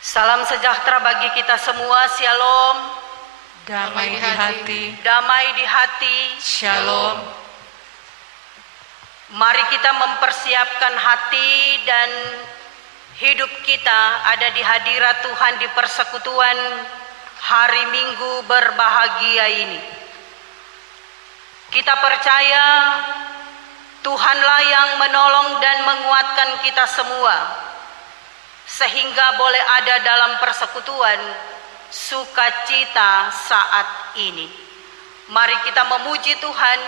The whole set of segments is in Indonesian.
Salam sejahtera bagi kita semua, Shalom. Damai di hati, Damai di hati, Shalom. Mari kita mempersiapkan hati dan hidup kita ada di hadirat Tuhan di persekutuan hari Minggu berbahagia ini. Kita percaya Tuhanlah yang menolong dan menguatkan kita semua, sehingga boleh ada dalam persekutuan sukacita saat ini. Mari kita memuji Tuhan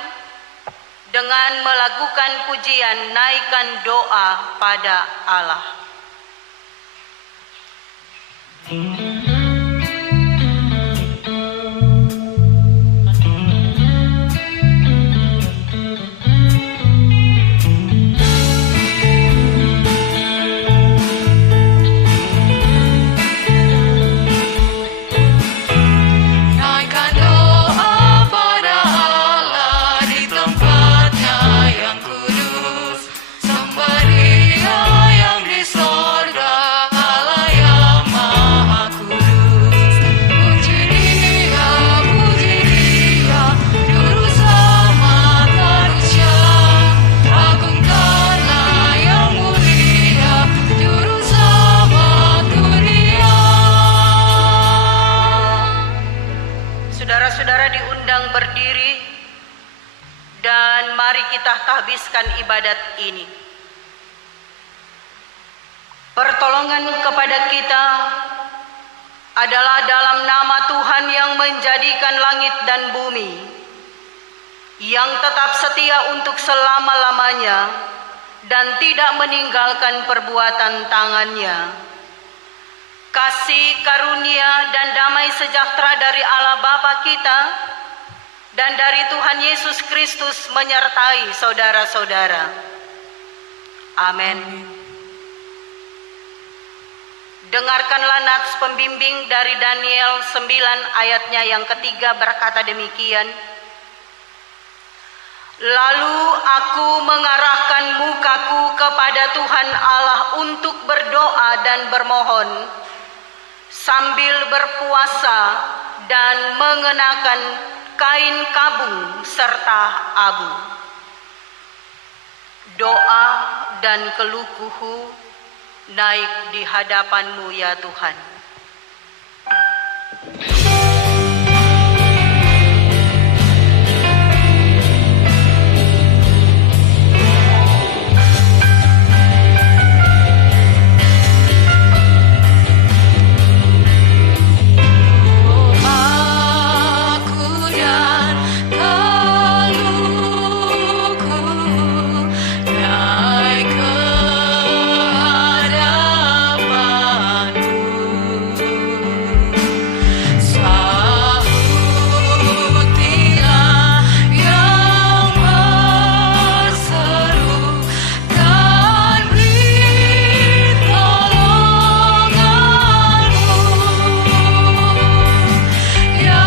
dengan melakukan pujian, naikkan doa pada Allah. Naikkan doa pada Allah di tempatnya yang kudus. Sembah Dia yang di sorga, Allah yang maha kudus. Puji Dia, Juru selamat manusia. Agungkanlah yang mulia, Juru selamat dunia. Saudara-saudara diundang berdiri dan mari kita tahbiskan ibadat ini. Pertolongan kepada kita adalah dalam nama Tuhan yang menjadikan langit dan bumi, yang tetap setia untuk selama-lamanya dan tidak meninggalkan perbuatan tangannya. Kasih karunia dan damai sejahtera dari Allah Bapa kita dan dari Tuhan Yesus Kristus menyertai saudara-saudara. Amin. Dengarkanlah nats pembimbing dari Daniel 9 ayatnya yang ketiga berkata demikian. Lalu aku mengarahkan mukaku kepada Tuhan Allah untuk berdoa dan bermohon, sambil berpuasa dan mengenakan kain kabung serta abu. Doa dan keluhku naik di hadapan-Mu ya Tuhan. Aku dan keluhku naik ke hadapan-Mu. Sahutilah yang berseru dan beri tolongan-Mu. Ya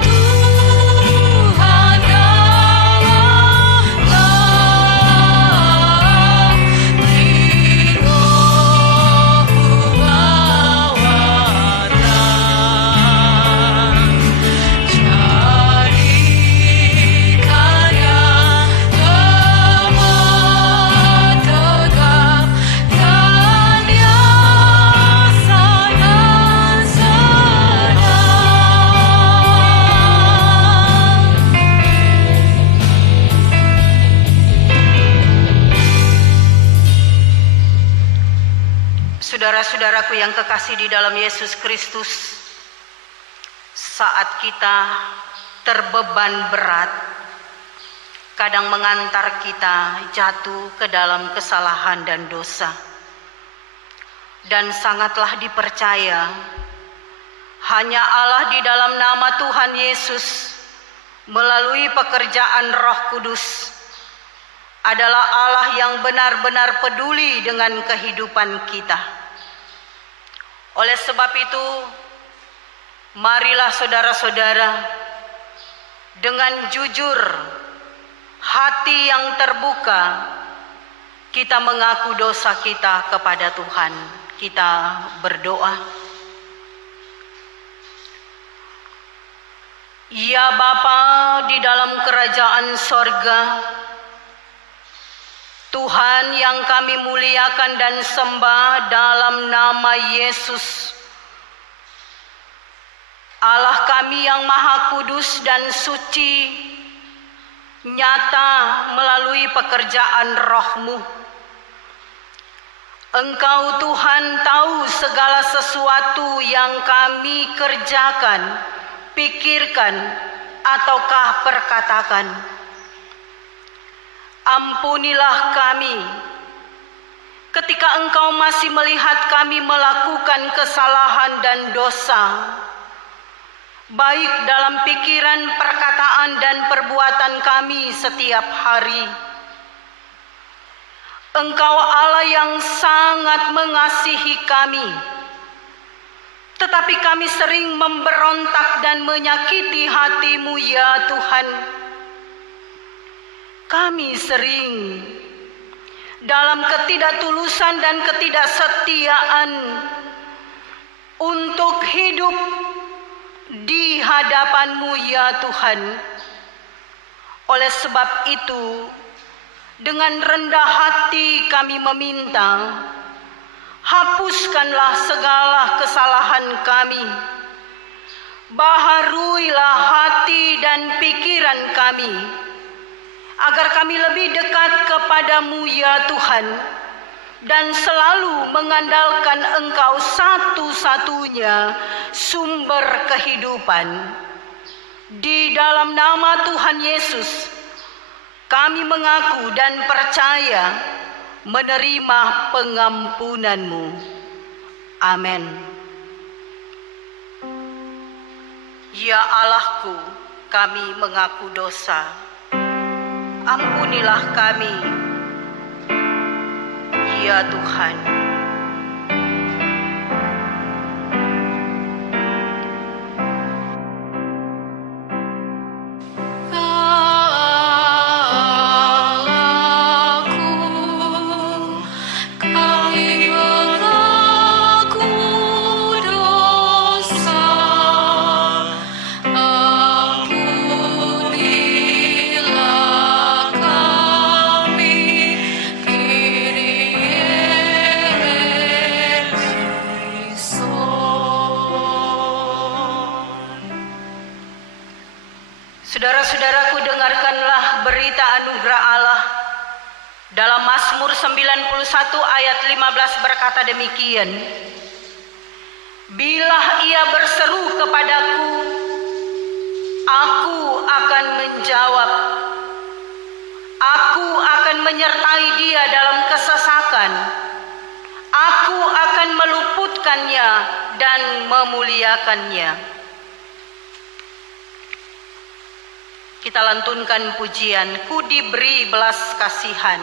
Tuhan Allah, ridho-Mu bawakan. Jadikannya lemah tegap dan yasakan senang. Saudara-saudaraku yang kekasih di dalam Yesus Kristus, saat kita terbeban berat, kadang mengantar kita jatuh ke dalam kesalahan dan dosa. Dan sangatlah dipercaya, hanya Allah di dalam nama Tuhan Yesus, melalui pekerjaan Roh Kudus, adalah Allah yang benar-benar peduli dengan kehidupan kita. Oleh sebab itu, marilah saudara-saudara dengan jujur, hati yang terbuka, kita mengaku dosa kita kepada Tuhan. kita berdoa. Ya Bapa di dalam kerajaan sorga, Tuhan yang kami muliakan dan sembah dalam nama Yesus, Allah kami yang maha kudus dan suci, nyata melalui pekerjaan roh-Mu. Engkau Tuhan tahu segala sesuatu yang kami kerjakan, pikirkan, ataukah perkatakan. Ampunilah kami ketika Engkau masih melihat kami melakukan kesalahan dan dosa, baik dalam pikiran, perkataan, dan perbuatan kami setiap hari. Engkau Allah yang sangat mengasihi kami, tetapi kami sering memberontak dan menyakiti hati-Mu ya Tuhan. Kami sering dalam ketidaktulusan dan ketidaksetiaan untuk hidup di hadapan-Mu ya Tuhan. Oleh sebab itu, dengan rendah hati kami meminta, hapuskanlah segala kesalahan kami. Baharuilah hati dan pikiran kami, agar kami lebih dekat kepada-Mu ya Tuhan, dan selalu mengandalkan Engkau satu-satunya sumber kehidupan. Di dalam nama Tuhan Yesus, kami mengaku dan percaya menerima pengampunan-Mu. Amin. Ya Allahku, kami mengaku dosa. Ampunilah kami, ya Tuhan. Kami mengaku dosa, ampunilah kami, Kyrie eleison. Saudara-saudaraku, dengarkanlah berita anugerah Allah. Dalam Mazmur 91 ayat 15 berkata demikian, bila ia berseru kepadaku, aku akan menjawab. Aku akan menyertai dia dalam kesesakan. Aku akan meluputkannya dan memuliakannya. Kita lantunkan pujian, ku diberi belas kasihan,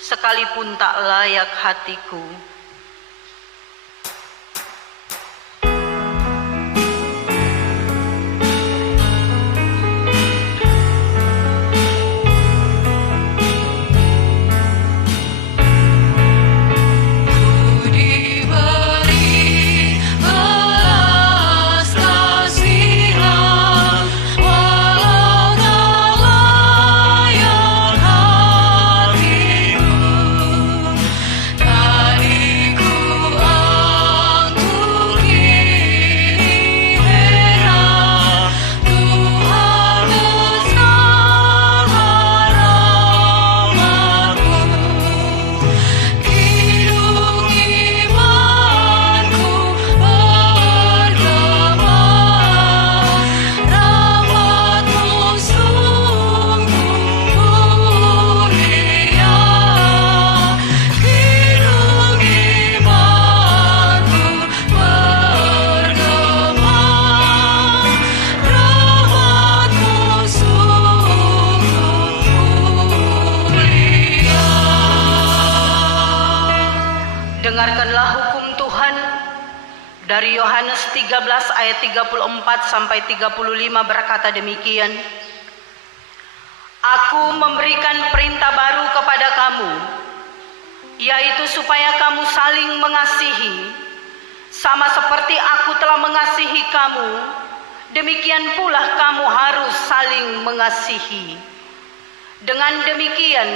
sekalipun tak layak hatiku. Ku diberi belas kasihan, walau tak layak hatiku. Tadiku angkuh kini merah, Tuhan besar rahmat-Mu. Hidung imanku bergema, rahmat-Mu sungguh mulia. Hidung imanku bergema, rahmat-Mu sungguh mulia. Dengarkanlah hukum Tuhan dari Yohanes 13 ayat 34 sampai 35 berkata demikian. Aku memberikan perintah baru kepada kamu, yaitu supaya kamu saling mengasihi, sama seperti aku telah mengasihi kamu, demikian pula kamu harus saling mengasihi. Dengan demikian,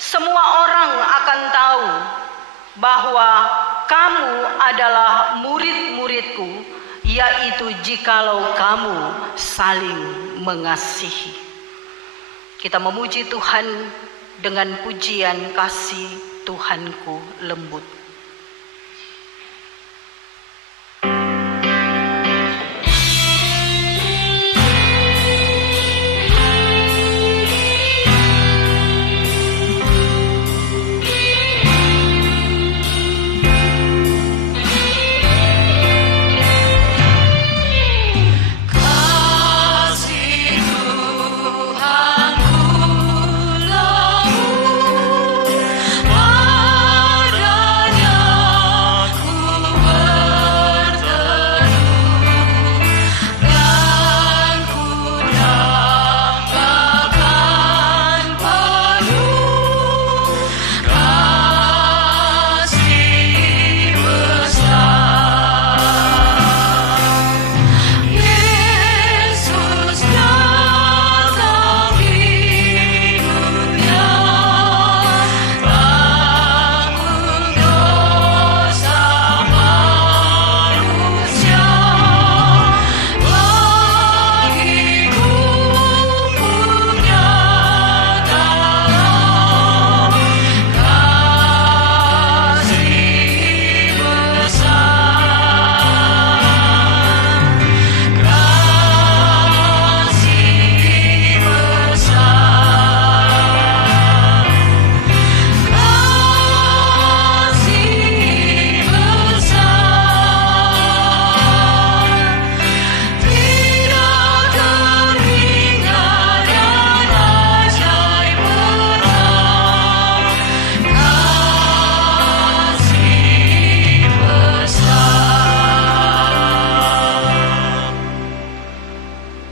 semua orang akan tahu bahwa kamu adalah murid-muridku, yaitu jikalau kamu saling mengasihi. Kita memuji Tuhan dengan pujian kasih Tuhanku lembut. Kasih Tuhanku laut, padanya ku berteduh, dan ku dambakan penuh kasih besar. Yesus datang di dunia, bangun dosa manusia. Bagiku punya dalam kasih besar. Kasih besar, kasih besar, tidak terhingga dan ajaib berat, kasih besar.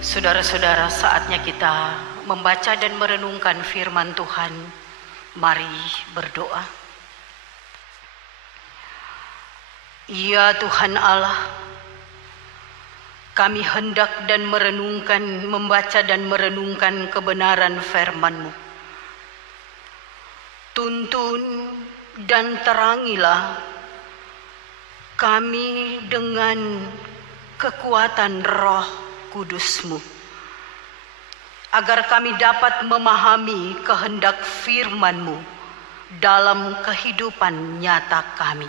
Saudara-saudara, saatnya kita membaca dan merenungkan firman Tuhan. Mari berdoa. Ya Tuhan Allah, kami hendak dan merenungkan, membaca dan merenungkan kebenaran firman-Mu. Tuntun dan terangilah kami dengan kekuatan Roh Kudus-Mu, agar kami dapat memahami kehendak firman-Mu dalam kehidupan nyata kami.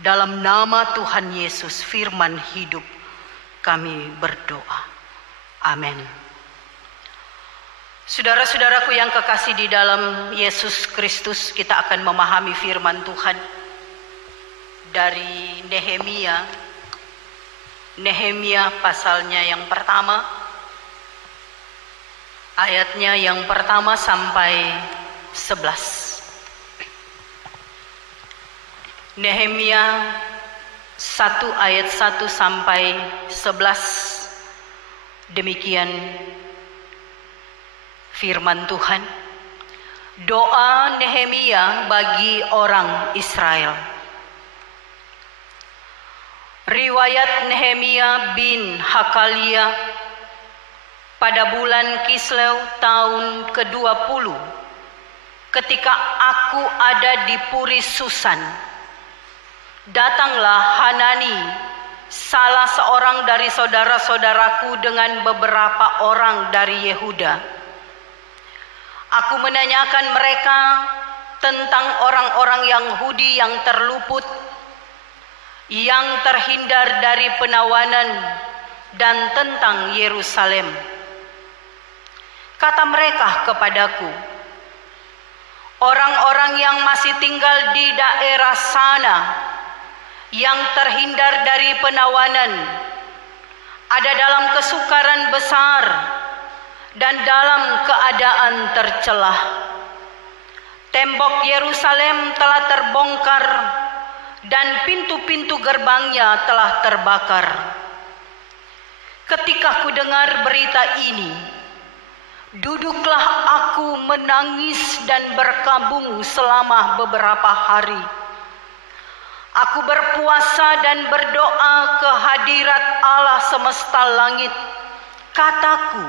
Dalam nama Tuhan Yesus, firman hidup, kami berdoa. Amin. Saudara-saudaraku yang kekasih di dalam Yesus Kristus, kita akan memahami firman Tuhan dari Nehemia pasalnya yang pertama, ayatnya yang pertama sampai 11. Nehemia 1 ayat 1 sampai 11. Demikian firman Tuhan. Doa Nehemia bagi orang Israel. Riwayat Nehemia bin Hakalia pada bulan Kislew tahun ke-20, ketika aku ada di Puri Susan, datanglah Hanani, salah seorang dari saudara-saudaraku dengan beberapa orang dari Yehuda. Aku menanyakan mereka tentang orang-orang Yahudi yang terluput, yang terhindar dari penawanan, dan tentang Yerusalem. Kata mereka kepadaku, orang-orang yang masih tinggal di daerah sana, yang terhindar dari penawanan, ada dalam kesukaran besar dan dalam keadaan tercelah. Tembok Yerusalem telah terbongkar dan pintu-pintu gerbangnya telah terbakar. Ketika ku dengar berita ini, Duduklah aku menangis dan berkabung selama beberapa hari. Aku berpuasa dan berdoa ke hadirat Allah semesta langit. Kataku,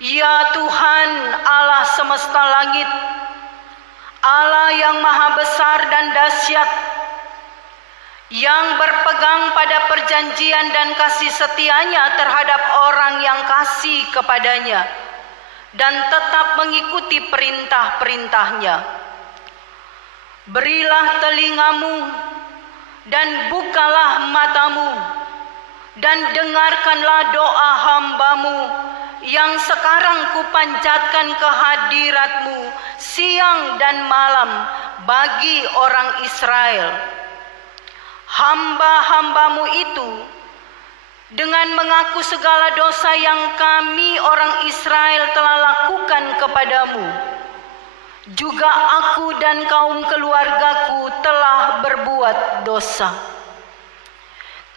ya Tuhan Allah semesta langit, Allah yang maha besar dan dahsyat, yang berpegang pada perjanjian dan kasih setianya terhadap orang yang kasih kepadanya dan tetap mengikuti perintah-perintahnya. Berilah telingamu dan bukalah matamu dan dengarkanlah doa hambamu yang sekarang kupanjatkan ke hadiratmu siang dan malam bagi orang Israel. Hamba-hambamu itu dengan mengaku segala dosa yang kami orang Israel telah lakukan kepadamu. Juga aku dan kaum keluargaku telah berbuat dosa.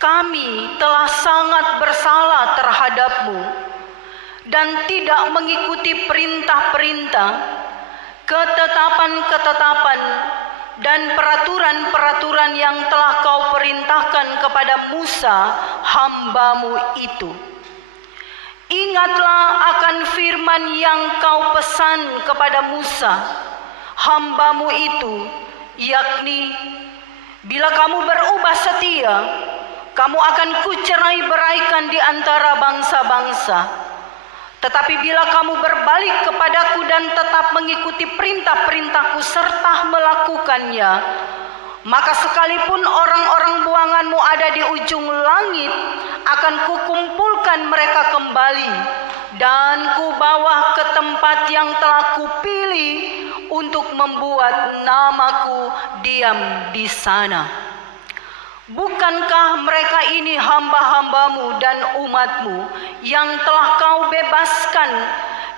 Kami telah sangat bersalah terhadapmu dan tidak mengikuti perintah-perintah, ketetapan-ketetapan, dan peraturan-peraturan yang telah kau perintahkan kepada Musa, hambamu itu. Ingatlah akan firman yang kau pesan kepada Musa, hambamu itu, yakni, bila kamu berubah setia, kamu akan kucerai beraikan di antara bangsa-bangsa. Tetapi bila kamu berbalik kepadaku dan tetap mengikuti perintah-perintahku serta melakukannya, maka sekalipun orang-orang buanganmu ada di ujung langit, akan kukumpulkan mereka kembali dan kubawa ke tempat yang telah kupilih untuk membuat namaku diam di sana. Bukankah mereka ini hamba-hambamu dan umatmu yang telah kau bebaskan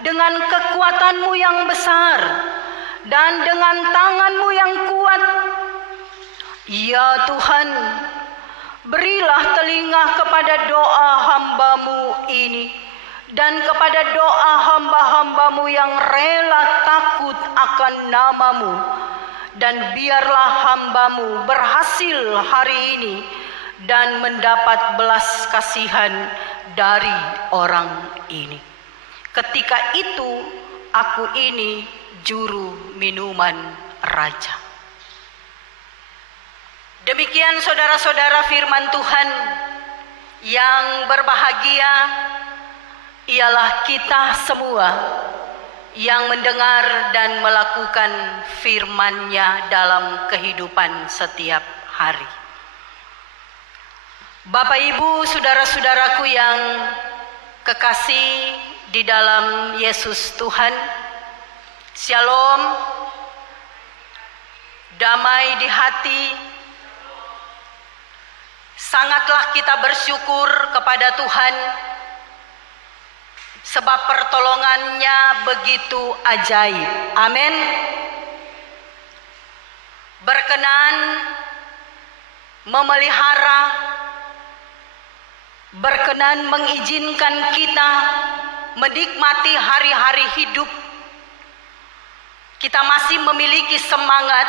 dengan kekuatanmu yang besar dan dengan tanganmu yang kuat? Ya Tuhan, berilah telinga kepada doa hambamu ini dan kepada doa hamba-hambamu yang rela takut akan namamu. Dan biarlah hambamu berhasil hari ini dan mendapat belas kasihan dari orang ini. Ketika itu aku ini juru minuman raja. Demikian saudara-saudara firman Tuhan. Yang berbahagia ialah kita semua yang mendengar dan melakukan firman-Nya dalam kehidupan setiap hari. Bapak Ibu, saudara-saudaraku yang kekasih di dalam Yesus Tuhan, Shalom, damai di hati. Sangatlah kita bersyukur kepada Tuhan sebab pertolongannya begitu ajaib. Amin. Berkenan memelihara, berkenan mengizinkan kita menikmati hari-hari hidup. Kita masih memiliki semangat,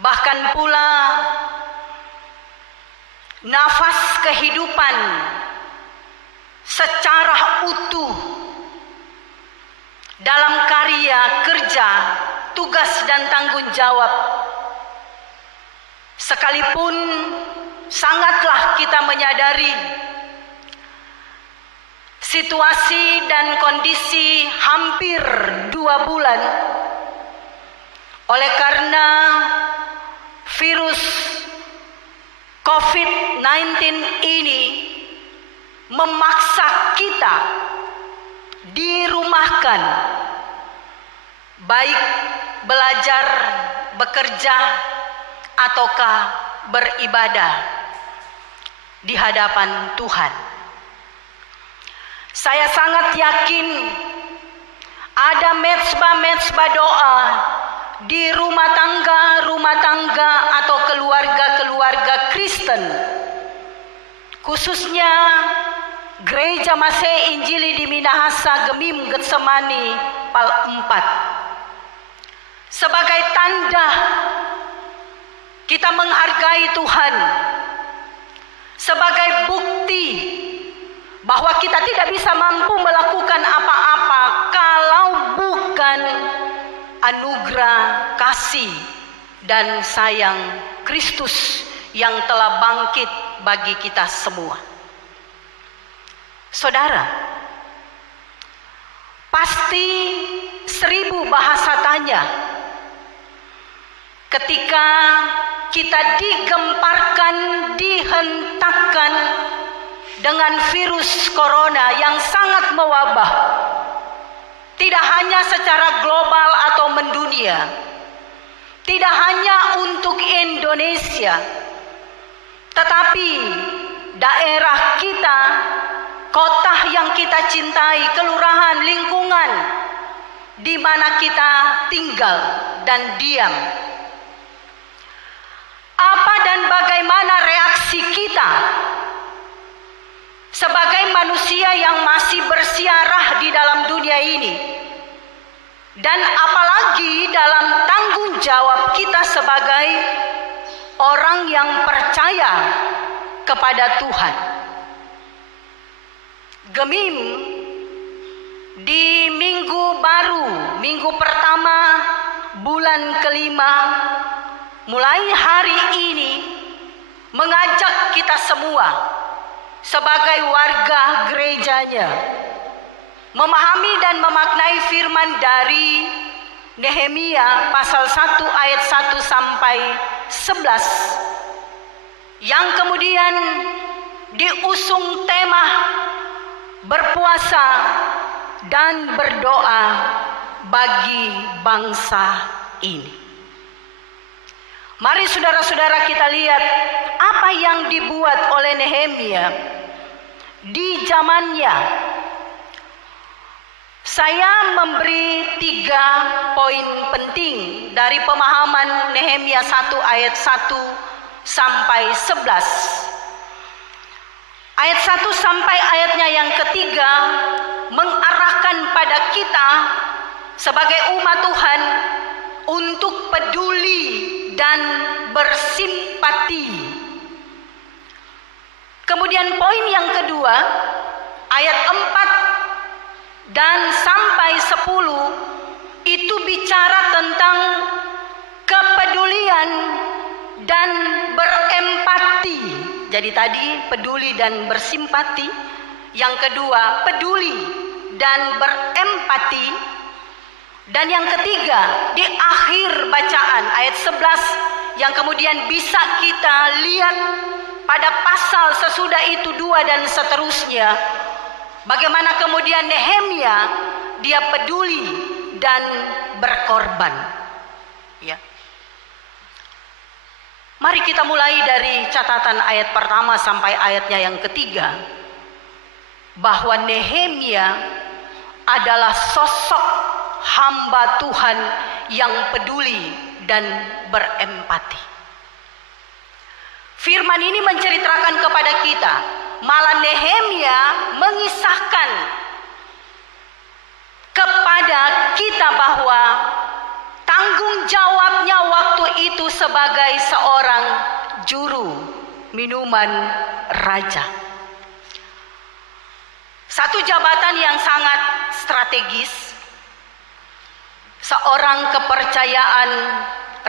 bahkan pula nafas kehidupan secara utuh dalam karya, kerja, tugas dan tanggung jawab. Sekalipun sangatlah kita menyadari situasi dan kondisi hampir 2 bulan oleh karena virus COVID-19 ini memaksa kita dirumahkan, baik belajar, bekerja, ataukah beribadah di hadapan Tuhan. Saya sangat yakin ada mezbah-mezbah doa di rumah tangga atau keluarga-keluarga Kristen, khususnya Gereja Masih Injili di Minahasa Gemim Getsemani Pal 4. Sebagai tanda kita menghargai Tuhan, sebagai bukti bahwa kita tidak bisa mampu melakukan apa-apa kalau bukan anugerah kasih dan sayang Kristus yang telah bangkit bagi kita semua. Saudara, pasti 1000 bahasa tanya ketika kita digemparkan, dihentakkan dengan virus corona yang sangat mewabah, tidak hanya secara global atau mendunia, tidak hanya untuk Indonesia, tetapi daerah kita, kota yang kita cintai, kelurahan, lingkungan di mana kita tinggal dan diam. Apa dan bagaimana reaksi kita sebagai manusia yang masih bersiarah di dalam dunia ini, dan apalagi dalam tanggung jawab kita sebagai orang yang percaya kepada Tuhan. Gemim di minggu baru, minggu pertama bulan kelima, mulai hari ini mengajak kita semua sebagai warga gerejanya memahami dan memaknai firman dari Nehemia pasal 1 ayat 1 sampai 11 yang kemudian diusung tema berpuasa dan berdoa bagi bangsa ini. Mari saudara-saudara kita lihat apa yang dibuat oleh Nehemia di zamannya. Saya memberi 3 poin penting dari pemahaman Nehemia 1 ayat 1 sampai 11. Ayat 1 sampai ayatnya yang ketiga mengarahkan pada kita sebagai umat Tuhan untuk peduli dan bersimpati. Kemudian poin yang kedua, ayat 4 dan sampai 10 itu bicara tentang kepedulian dan berempati. Jadi tadi peduli dan bersimpati, yang kedua peduli dan berempati, dan yang ketiga di akhir bacaan ayat 11 yang kemudian bisa kita lihat pada pasal sesudah itu 2 dan seterusnya, bagaimana kemudian Nehemia dia peduli dan berkorban. Ya. Mari kita mulai dari catatan ayat pertama sampai ayatnya yang ketiga, bahwa Nehemia adalah sosok hamba Tuhan yang peduli dan berempati. Firman ini menceritakan kepada kita, malah Nehemia mengisahkan kepada kita bahwa tanggung jawabnya waktu itu sebagai seorang juru minuman raja. Satu jabatan yang sangat strategis, seorang kepercayaan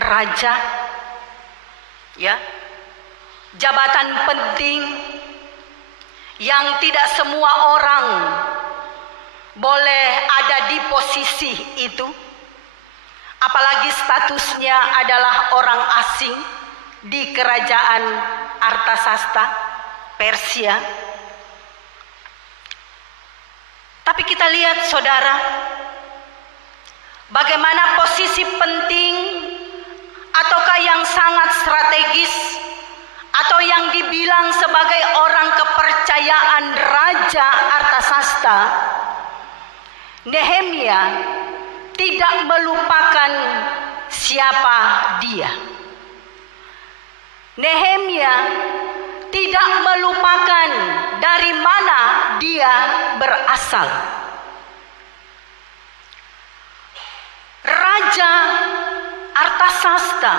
raja, ya, jabatan penting yang tidak semua orang boleh ada di posisi itu. Apalagi statusnya adalah orang asing di kerajaan Artasasta, Persia. Tapi kita lihat saudara, bagaimana posisi penting ataukah yang sangat strategis atau yang dibilang sebagai orang kepercayaan Raja Artasasta, Nehemia tidak melupakan siapa dia. Nehemia tidak melupakan dari mana dia berasal. Raja Artasasta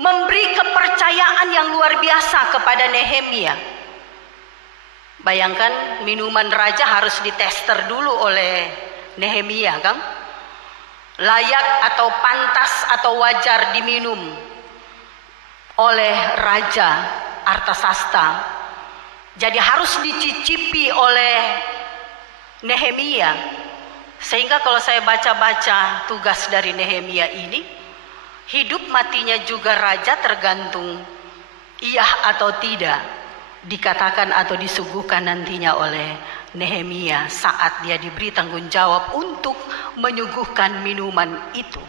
memberi kepercayaan yang luar biasa kepada Nehemia. Bayangkan, minuman raja harus ditester dulu oleh Nehemia, kan? Layak atau pantas atau wajar diminum oleh Raja Artasasta. Jadi harus dicicipi oleh Nehemia. Sehingga kalau saya baca-baca tugas dari Nehemia ini, hidup matinya juga raja tergantung iya atau tidak dikatakan atau disuguhkan nantinya oleh Nehemia saat dia diberi tanggung jawab untuk menyuguhkan minuman itu.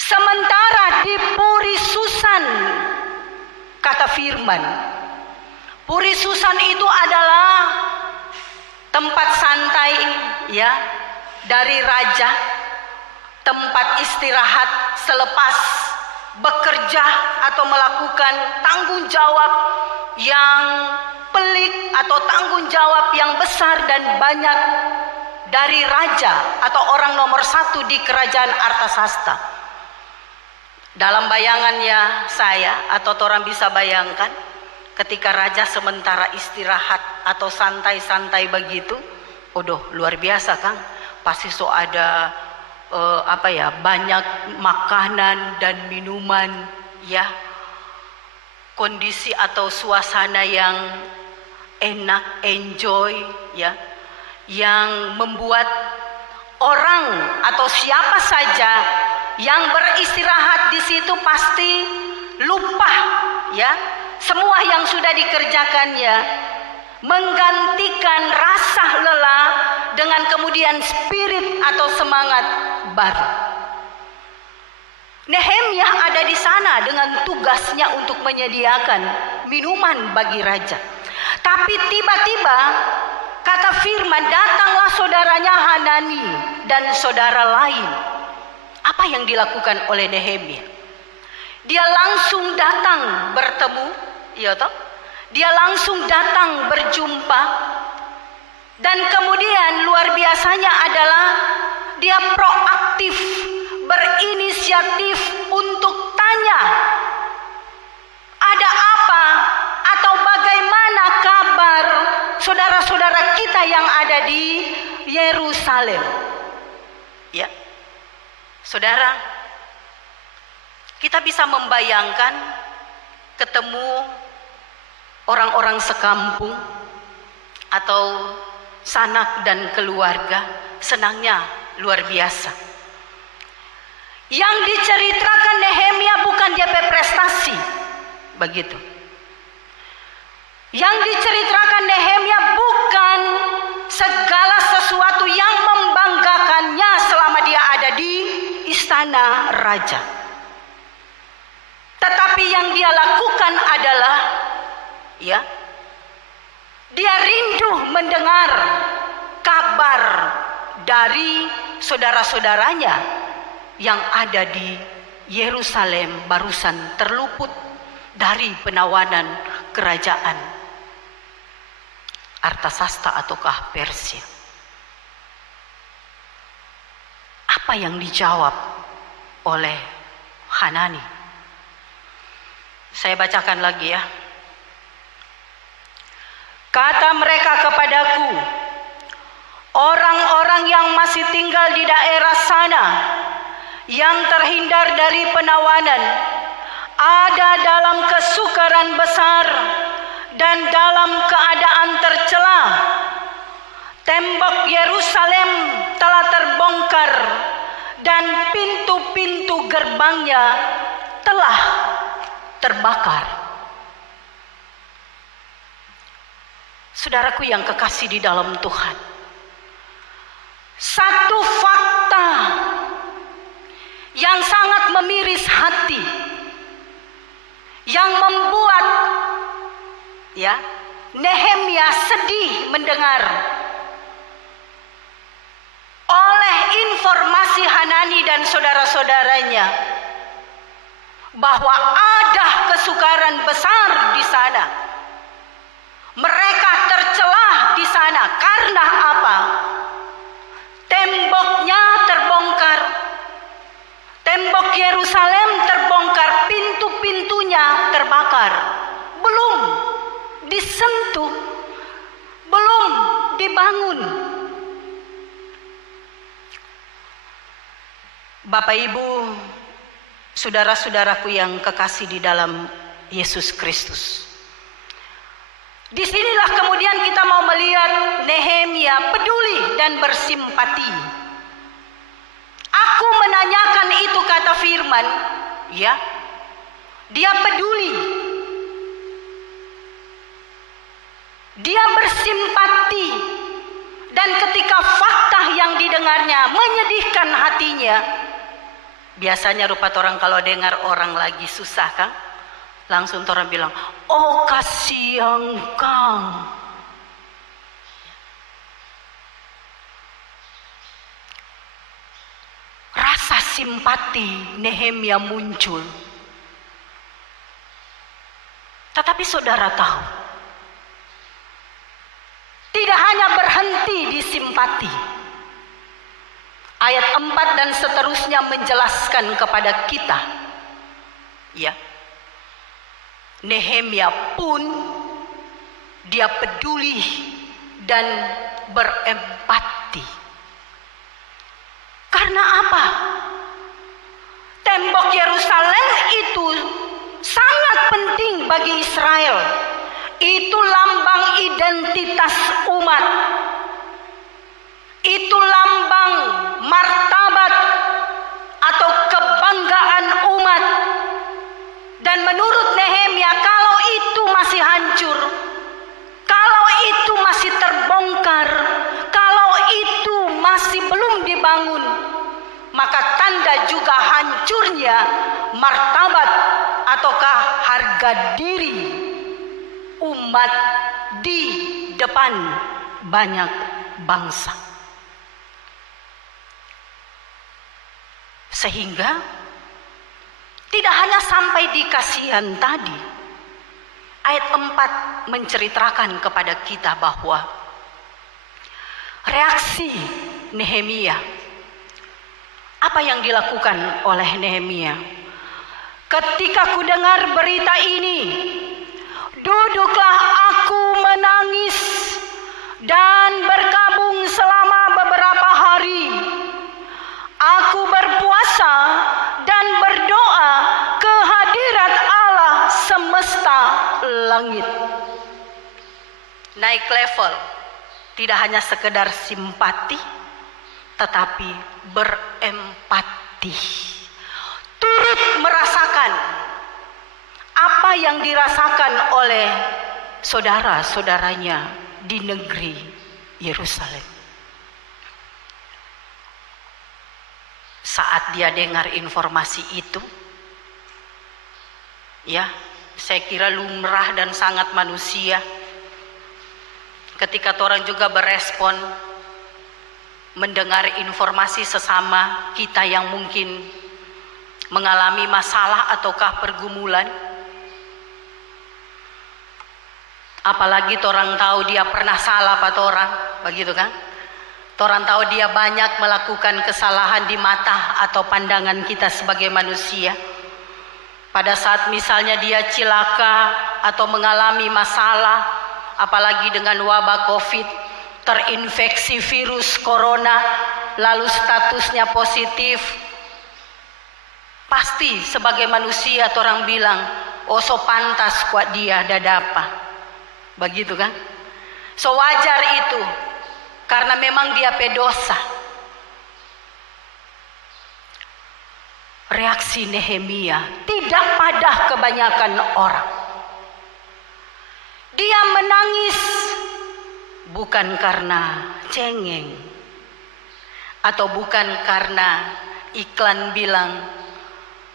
Sementara di Puri Susan, kata firman, Puri Susan itu adalah tempat santai ya dari raja, tempat istirahat selepas bekerja atau melakukan tanggung jawab yang pelik atau tanggung jawab yang besar dan banyak dari raja atau orang nomor satu di kerajaan Artasasta. Dalam bayangannya saya atau orang bisa bayangkan, ketika raja sementara istirahat atau santai-santai begitu, waduh luar biasa kan, pasti so ada banyak makanan dan minuman ya, kondisi atau suasana yang enak, enjoy ya, yang membuat orang atau siapa saja yang beristirahat di situ pasti lupa ya semua yang sudah dikerjakannya, menggantikan rasa lelah dengan kemudian spirit atau semangat baru. Nehemia ada di sana dengan tugasnya untuk menyediakan minuman bagi raja. Tapi tiba-tiba kata firman, datanglah saudaranya Hanani dan saudara lain. Apa yang dilakukan oleh Nehemia? Dia langsung datang bertemu, ya toh? Dia langsung datang berjumpa. Dan kemudian luar biasanya adalah dia proaktif, berinisiatif untuk tanya, ada apa atau bagaimana kabar saudara-saudara kita yang ada di Yerusalem. Ya, saudara, kita bisa membayangkan ketemu orang-orang sekampung atau sanak dan keluarga, senangnya luar biasa. Yang diceritakan Nehemia bukan DP prestasi, begitu. Yang diceritakan Nehemia bukan segala sesuatu yang membanggakannya selama dia ada di istana raja. Tetapi yang dia lakukan adalah ya, dia rindu mendengar kabar dari saudara-saudaranya yang ada di Yerusalem barusan terluput dari penawanan kerajaan Artasasta ataukah Persia. Apa yang dijawab oleh Hanani? Saya bacakan lagi ya. Kata mereka kepadaku, orang-orang yang masih tinggal di daerah sana, yang terhindar dari penawanan, ada dalam kesukaran besar dan dalam keadaan tercela. Tembok Yerusalem telah terbongkar dan pintu-pintu gerbangnya telah terbakar. Saudaraku yang kekasih di dalam Tuhan, satu fakta yang sangat memiris hati, yang membuat ya Nehemia sedih mendengar oleh informasi Hanani dan saudara-saudaranya bahwa ada kesukaran besar di sana. Mereka tercelah di sana karena apa? Temboknya terbongkar. Tembok Yerusalem terbongkar, pintu-pintunya terbakar. Belum disentuh, belum dibangun. Bapak Ibu, saudara-saudaraku yang kekasih di dalam Yesus Kristus. Disinilah kemudian kita mau melihat Nehemia peduli dan bersimpati. Aku menanyakan itu, kata firman, ya. Dia peduli. Dia bersimpati. Dan ketika fakta yang didengarnya menyedihkan hatinya. Biasanya rupa orang kalau dengar orang lagi susah kan, langsung orang bilang, oh kasihan kang. Rasa simpati Nehemia muncul. Tetapi saudara tahu, tidak hanya berhenti di simpati. Ayat 4 dan seterusnya menjelaskan kepada kita, ya, Nehemia pun dia peduli dan berempati. Karena apa? Tembok Yerusalem itu sangat penting bagi Israel. Itu lambang identitas umat. Itu lambang martabat atau kebanggaan umat. Dan menurut Nehemia, kalau itu masih hancur, kalau itu masih terbongkar, kalau itu masih belum dibangun, maka tanda juga hancurnya martabat ataukah harga diri umat di depan banyak bangsa. Sehingga tidak hanya sampai di kasihan tadi. Ayat 4 menceritakan kepada kita bahwa reaksi Nehemia, apa yang dilakukan oleh Nehemia? Ketika ku dengar berita ini, duduklah aku menangis dan berkabung selama beberapa hari. Aku berpuasa dan berdoa ke hadirat Allah semesta langit. Naik level, tidak hanya sekedar simpati, tetapi berempati. Turut merasakan apa yang dirasakan oleh saudara-saudaranya di negeri Yerusalem. Saat dia dengar informasi itu, ya, saya kira lumrah dan sangat manusia. Ketika orang juga berespon mendengar informasi sesama kita yang mungkin mengalami masalah ataukah pergumulan, apalagi orang tahu dia pernah salah pada orang, begitu kan? Orang tahu dia banyak melakukan kesalahan di mata atau pandangan kita sebagai manusia. Pada saat misalnya dia cilaka atau mengalami masalah, apalagi dengan wabah COVID, terinfeksi virus corona, lalu statusnya positif, pasti sebagai manusia orang bilang, oh so pantas kuat dia dadapa. Begitu kan? So wajar itu. Karena memang dia pedosa. Reaksi Nehemia tidak pada kebanyakan orang. Dia menangis bukan karena cengeng atau bukan karena iklan bilang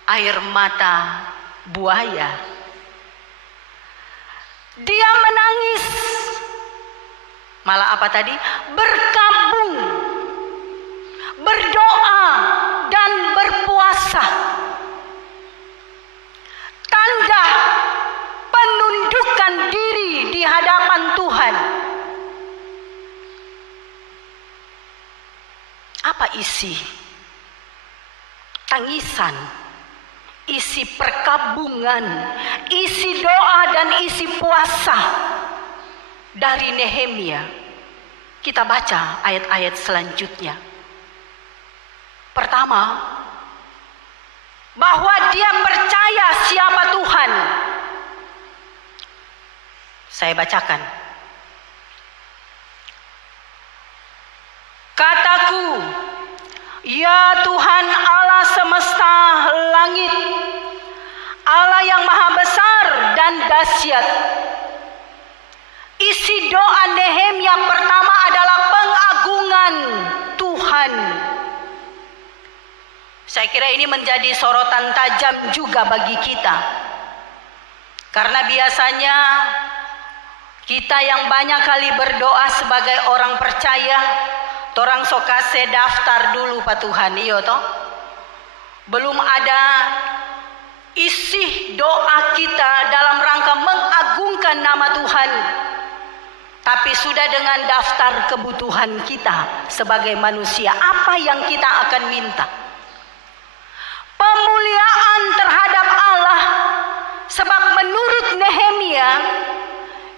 air mata buaya. Dia menangis, malah apa tadi? Berkabung, berdoa dan berpuasa. Tanda penundukan diri di hadapan isi tangisan, isi perkabungan, isi doa dan isi puasa dari Nehemia. Kita baca ayat-ayat selanjutnya. Pertama, bahwa dia percaya siapa Tuhan. Saya bacakan. Kataku, ya Tuhan Allah semesta langit, Allah yang maha besar dan dahsyat. Isi doa Nehemia pertama adalah pengagungan Tuhan. Saya kira ini menjadi sorotan tajam juga bagi kita. Karena biasanya kita yang banyak kali berdoa sebagai orang percaya, torang sokase daftar dulu Pak Tuhan, iya toh? Belum ada isi doa kita dalam rangka mengagungkan nama Tuhan. Tapi sudah dengan daftar kebutuhan kita sebagai manusia, apa yang kita akan minta? Pemuliaan terhadap Allah, sebab menurut Nehemia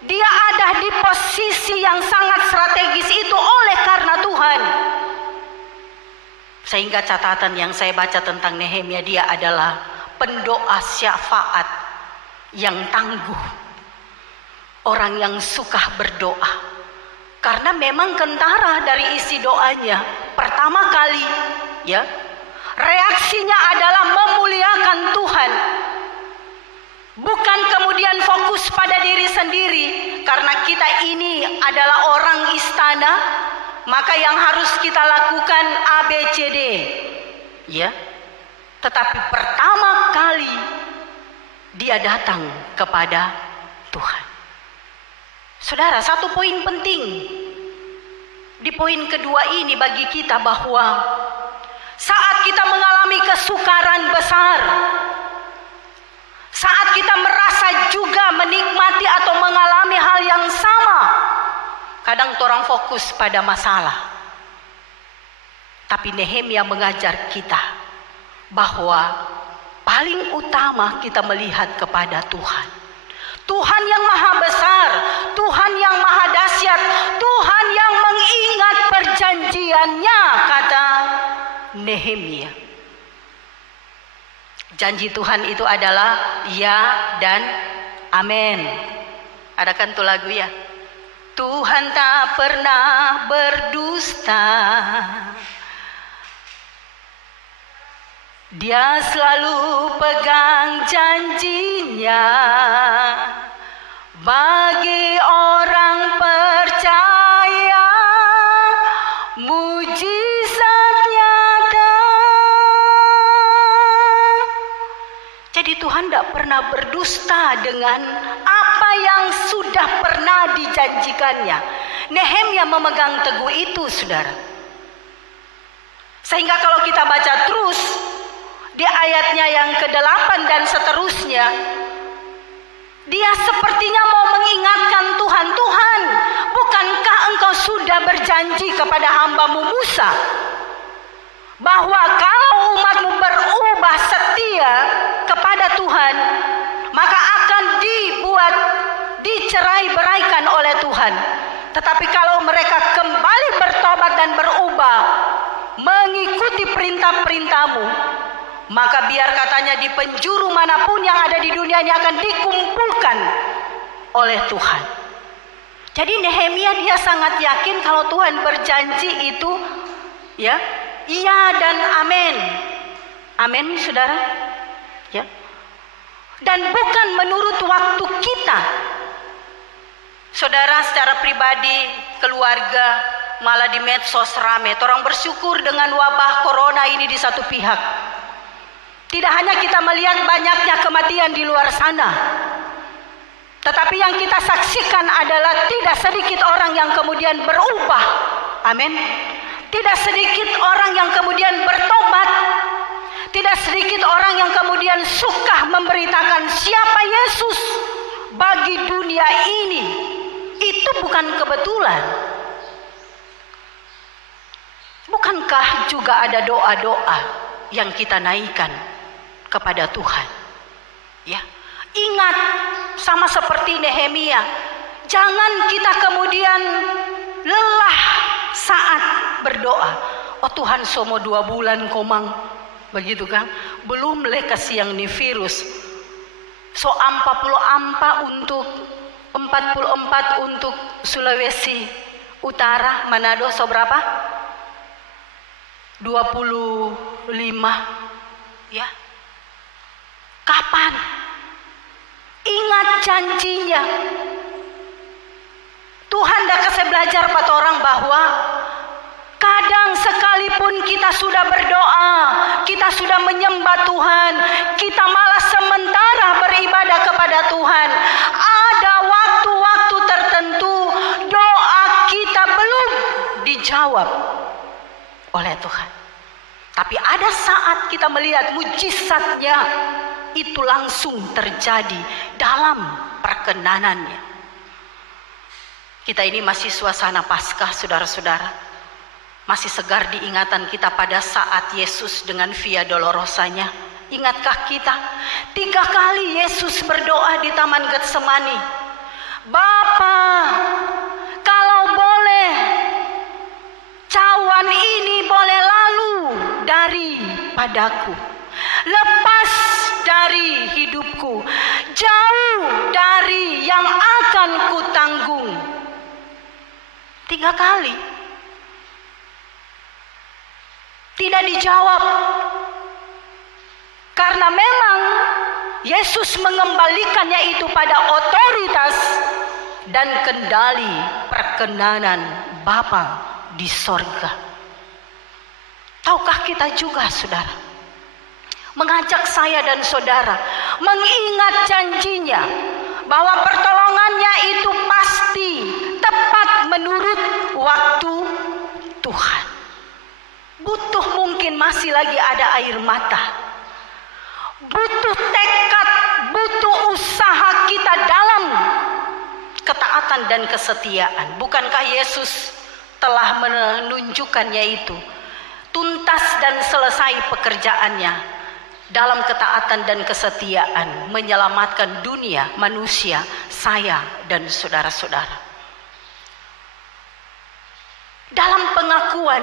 dia ada di posisi yang sangat strategis itu oleh karena Tuhan. Sehingga catatan yang saya baca tentang Nehemia, dia adalah pendoa syafaat yang tangguh, orang yang suka berdoa. Karena memang kentara dari isi doanya pertama kali, ya, reaksinya adalah memuliakan Tuhan. Bukan kemudian fokus pada diri sendiri. Karena kita ini adalah orang istana, maka yang harus kita lakukan ABCD, ya. Tetapi pertama kali dia datang kepada Tuhan. Saudara, satu poin penting di poin kedua ini bagi kita, bahwa saat kita mengalami kesukaran besar, saat kita merasa juga menikmati atau mengalami hal yang sama, kadang orang fokus pada masalah. Tapi Nehemia mengajar kita bahwa paling utama kita melihat kepada Tuhan. Tuhan yang maha besar, Tuhan yang maha dahsyat, Tuhan yang mengingat perjanjiannya, kata Nehemia. Janji Tuhan itu adalah ya dan amin. Ada kan tuh lagu ya? Tuhan tak pernah berdusta, Dia selalu pegang janjinya. Bagi orang percaya, mujizat nyata. Jadi Tuhan tidak pernah berdusta dengan apa yang sudah pernah dijanjikannya. Nehemia memegang teguh itu, saudara. Sehingga kalau kita baca terus di ayatnya yang ke-8 dan seterusnya, dia sepertinya mau mengingatkan Tuhan, Tuhan, bukankah engkau sudah berjanji kepada hambamu Musa bahwa kalau umatmu berubah setia kepada Tuhan, maka akan dicerai-beraikan oleh Tuhan. Tetapi kalau mereka kembali bertobat dan berubah, mengikuti perintah-perintahmu, maka biar katanya di penjuru manapun yang ada di dunia ini akan dikumpulkan oleh Tuhan. Jadi Nehemia dia sangat yakin kalau Tuhan berjanji itu, ya, iya dan amin. Amin, saudara. Ya. Dan bukan menurut waktu kita. Saudara, secara pribadi, keluarga, malah di medsos rame. Orang bersyukur dengan wabah corona ini di satu pihak. Tidak hanya kita melihat banyaknya kematian di luar sana, tetapi yang kita saksikan adalah tidak sedikit orang yang kemudian berubah. Amin. Tidak sedikit orang yang kemudian bertobat. Tidak sedikit orang yang kemudian suka memberitakan siapa Yesus bagi dunia ini. Itu bukan kebetulan. Bukankah juga ada doa-doa yang kita naikkan kepada Tuhan? Ya, ingat, sama seperti Nehemia, jangan kita kemudian lelah saat berdoa. Oh Tuhan, somo 2 bulan komang, begitu kan? Belum lekas yang ni virus. So 44 untuk Sulawesi Utara, Manado, so berapa? 25, ya. Kapan? Ingat janjinya. Tuhan dah kasih belajar pada orang bahwa kadang sekalipun kita sudah berdoa, kita sudah menyembah Tuhan, kita malah sementara beribadah kepada Tuhan, ada waktu-waktu tertentu doa kita belum dijawab oleh Tuhan. Tapi ada saat kita melihat mujizatnya itu langsung terjadi dalam perkenanannya. Kita ini masih suasana Paskah, saudara-saudara. Masih segar diingatan kita pada saat Yesus dengan Via Dolorosanya. Ingatkah kita? 3 kali Yesus berdoa di Taman Getsemani. Bapa, kalau boleh, cawan ini boleh lalu daripadaku, lepas dari hidupku, jauh dari yang akan kutanggung. 3 kali tidak dijawab, karena memang Yesus mengembalikannya itu pada otoritas dan kendali perkenanan Bapa di sorga. Tahukah kita juga, saudara, mengajak saya dan saudara mengingat janjinya bahwa pertolongannya itu pasti tepat menurut waktu Tuhan. Butuh mungkin masih lagi ada air mata, butuh tekad, butuh usaha kita dalam ketaatan dan kesetiaan. Bukankah Yesus telah menunjukkannya itu, tuntas dan selesai pekerjaannya dalam ketaatan dan kesetiaan, menyelamatkan dunia, manusia, saya dan saudara-saudara. Dalam pengakuan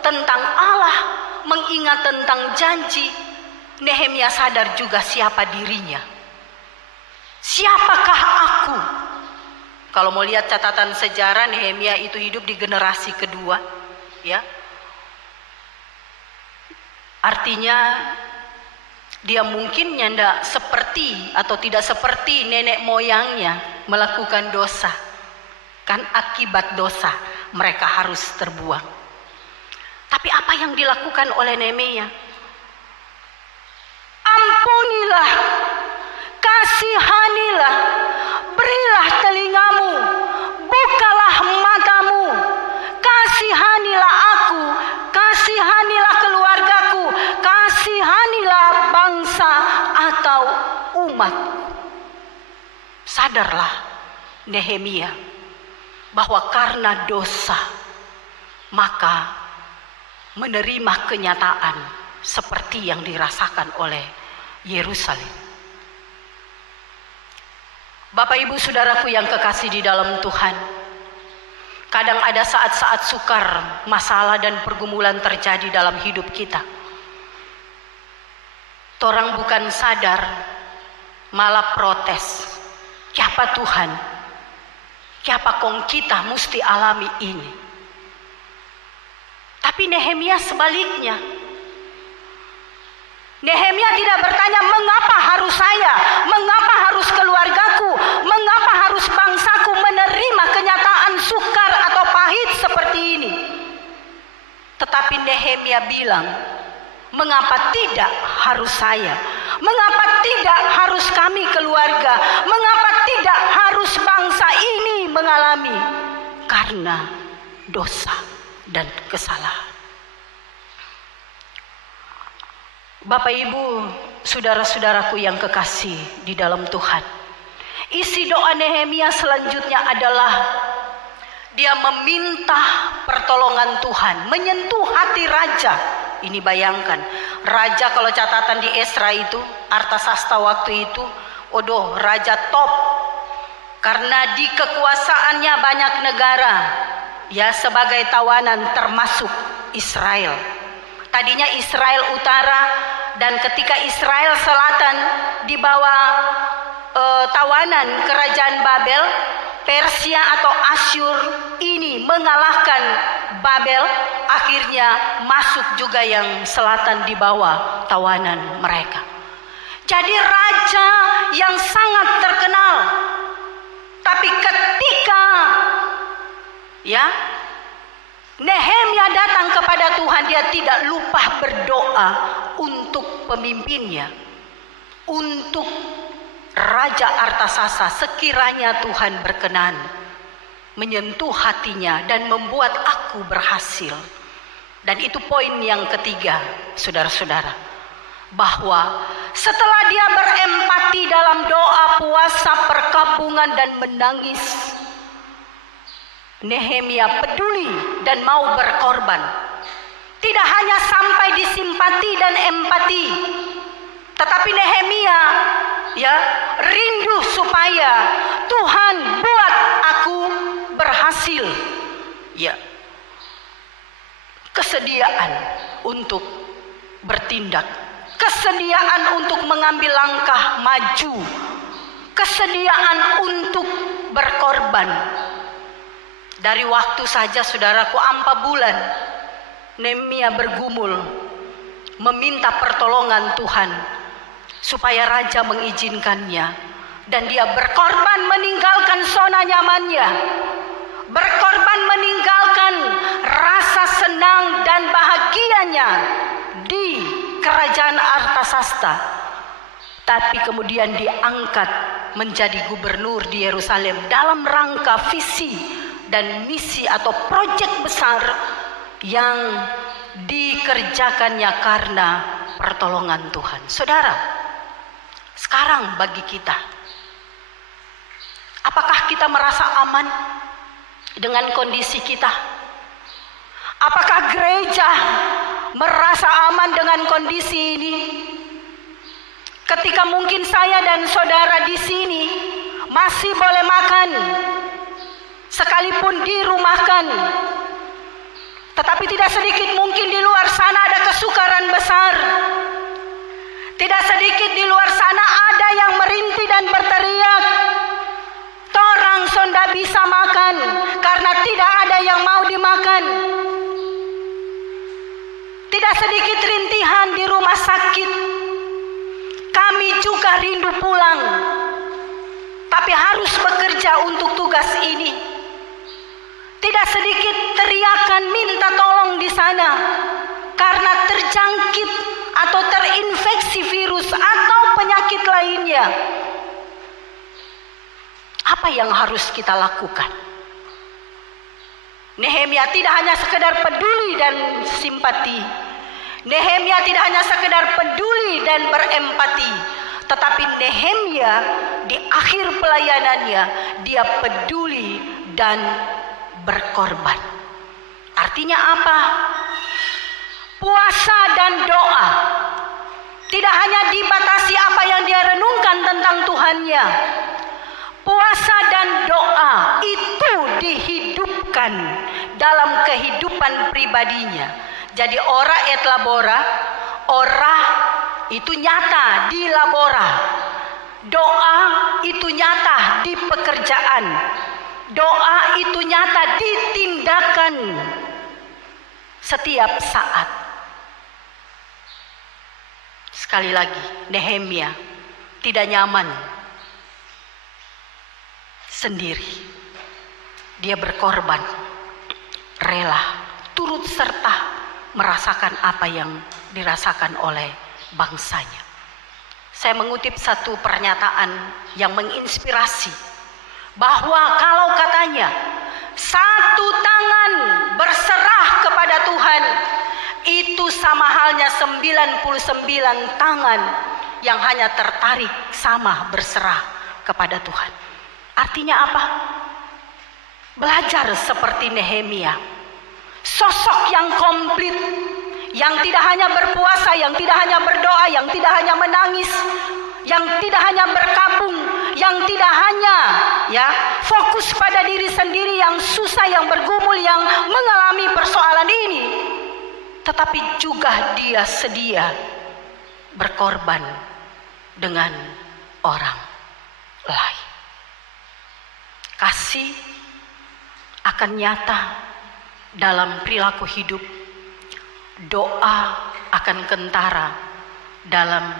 tentang Allah, mengingat tentang janji, Nehemia sadar juga siapa dirinya. Siapakah aku? Kalau mau lihat catatan sejarah, Nehemia itu hidup di generasi kedua, ya. Artinya dia mungkin nyanda seperti atau tidak seperti nenek moyangnya melakukan dosa. Kan akibat dosa mereka harus terbuang. Tapi apa yang dilakukan oleh Nehemia? Ampunilah, kasihanilah, berilah telingamu, bukalah matamu, kasihanilah aku, kasihanilah keluargaku, kasihanilah bangsa atau umat. Sadarlah Nehemia bahwa karena dosa maka menerima kenyataan seperti yang dirasakan oleh Yerusalem. Bapak ibu saudaraku yang kekasih di dalam Tuhan, kadang ada saat-saat sukar, masalah dan pergumulan terjadi dalam hidup kita. Torang bukan sadar, malah protes. Siapa Tuhan? Siapa kong kita mesti alami ini? Tapi Nehemia sebaliknya. Nehemia tidak bertanya, mengapa harus saya? Mengapa harus keluargaku? Mengapa harus bangsaku menerima kenyataan sukar atau pahit seperti ini? Tetapi Nehemia bilang, mengapa tidak harus saya? Mengapa tidak harus kami keluarga? Mengapa tidak harus bangsa ini mengalami? Karena dosa dan kesalahan. Bapak ibu, saudara-saudaraku yang kekasih di dalam Tuhan, isi doa Nehemia selanjutnya adalah Dia meminta pertolongan Tuhan, menyentuh hati raja. Ini bayangkan, raja kalau catatan di Esra itu, Artasasta waktu itu, odoh raja top. Karena di kekuasaannya banyak negara, ya sebagai tawanan termasuk Israel. Tadinya Israel Utara, dan ketika Israel Selatan di bawah tawanan kerajaan Babel, Persia atau Asyur ini mengalahkan Babel, akhirnya masuk juga yang selatan di bawah tawanan mereka. Jadi raja yang sangat terkenal. Tapi ketika Nehemia datang kepada Tuhan, dia tidak lupa berdoa untuk pemimpinnya, untuk Raja Artasasta. Sekiranya Tuhan berkenan menyentuh hatinya dan membuat aku berhasil. Dan itu poin yang ketiga, saudara-saudara, bahwa setelah dia berempati dalam doa, puasa, perkabungan dan menangis, Nehemia peduli dan mau berkorban. Tidak hanya sampai di simpati dan empati, tetapi Nehemia rindu supaya Tuhan buat aku berhasil. Kesediaan untuk bertindak, kesediaan untuk mengambil langkah maju, kesediaan untuk berkorban. Dari waktu saja saudaraku 4 bulan Nehemia bergumul meminta pertolongan Tuhan supaya raja mengizinkannya, dan dia berkorban meninggalkan zona nyamannya, berkorban meninggalkan rasa senang dan bahagianya di kerajaan Artasasta, tapi kemudian diangkat menjadi gubernur di Yerusalem dalam rangka visi dan misi atau proyek besar yang dikerjakannya karena pertolongan Tuhan. Saudara, sekarang bagi kita, apakah kita merasa aman dengan kondisi kita? Apakah gereja merasa aman dengan kondisi ini? Ketika mungkin saya dan saudara di sini masih boleh makan, sekalipun dirumahkan, tetapi tidak sedikit mungkin di luar sana ada kesukaran besar. Tidak sedikit di luar sana ada yang merintih dan berteriak, "Torang sonda bisa makan karena tidak ada yang mau dimakan." Tidak sedikit rintihan di rumah sakit. Kami juga rindu pulang, tapi harus bekerja untuk tugas ini. Tidak sedikit teriakan minta tolong di sana karena terjangkit atau terinfeksi virus atau penyakit lainnya. Apa yang harus kita lakukan? Nehemia tidak hanya sekedar peduli dan simpati. Nehemia tidak hanya sekedar peduli dan berempati, tetapi Nehemia di akhir pelayanannya dia peduli dan berkorban. Artinya apa? Puasa dan doa tidak hanya dibatasi apa yang dia renungkan tentang Tuhannya. Puasa dan doa itu dihidupkan dalam kehidupan pribadinya. Jadi ora et labora, ora itu nyata di labora. Doa itu nyata di pekerjaan. Doa itu nyata di tindakan setiap saat. Sekali lagi, Nehemia tidak nyaman sendiri. Dia berkorban, rela, turut serta merasakan apa yang dirasakan oleh bangsanya. Saya mengutip satu pernyataan yang menginspirasi, bahwa kalau katanya satu tangan berserah kepada Tuhan, itu sama halnya 99 tangan yang hanya tertarik sama berserah kepada Tuhan. Artinya apa? Belajar seperti Nehemia, sosok yang komplit, yang tidak hanya berpuasa, yang tidak hanya berdoa, yang tidak hanya menangis, yang tidak hanya berkabung, yang tidak hanya fokus pada diri sendiri yang susah, yang bergumul, yang mengalami persoalan ini, tetapi juga dia sedia berkorban dengan orang lain. Kasih akan nyata dalam perilaku hidup, doa akan kentara dalam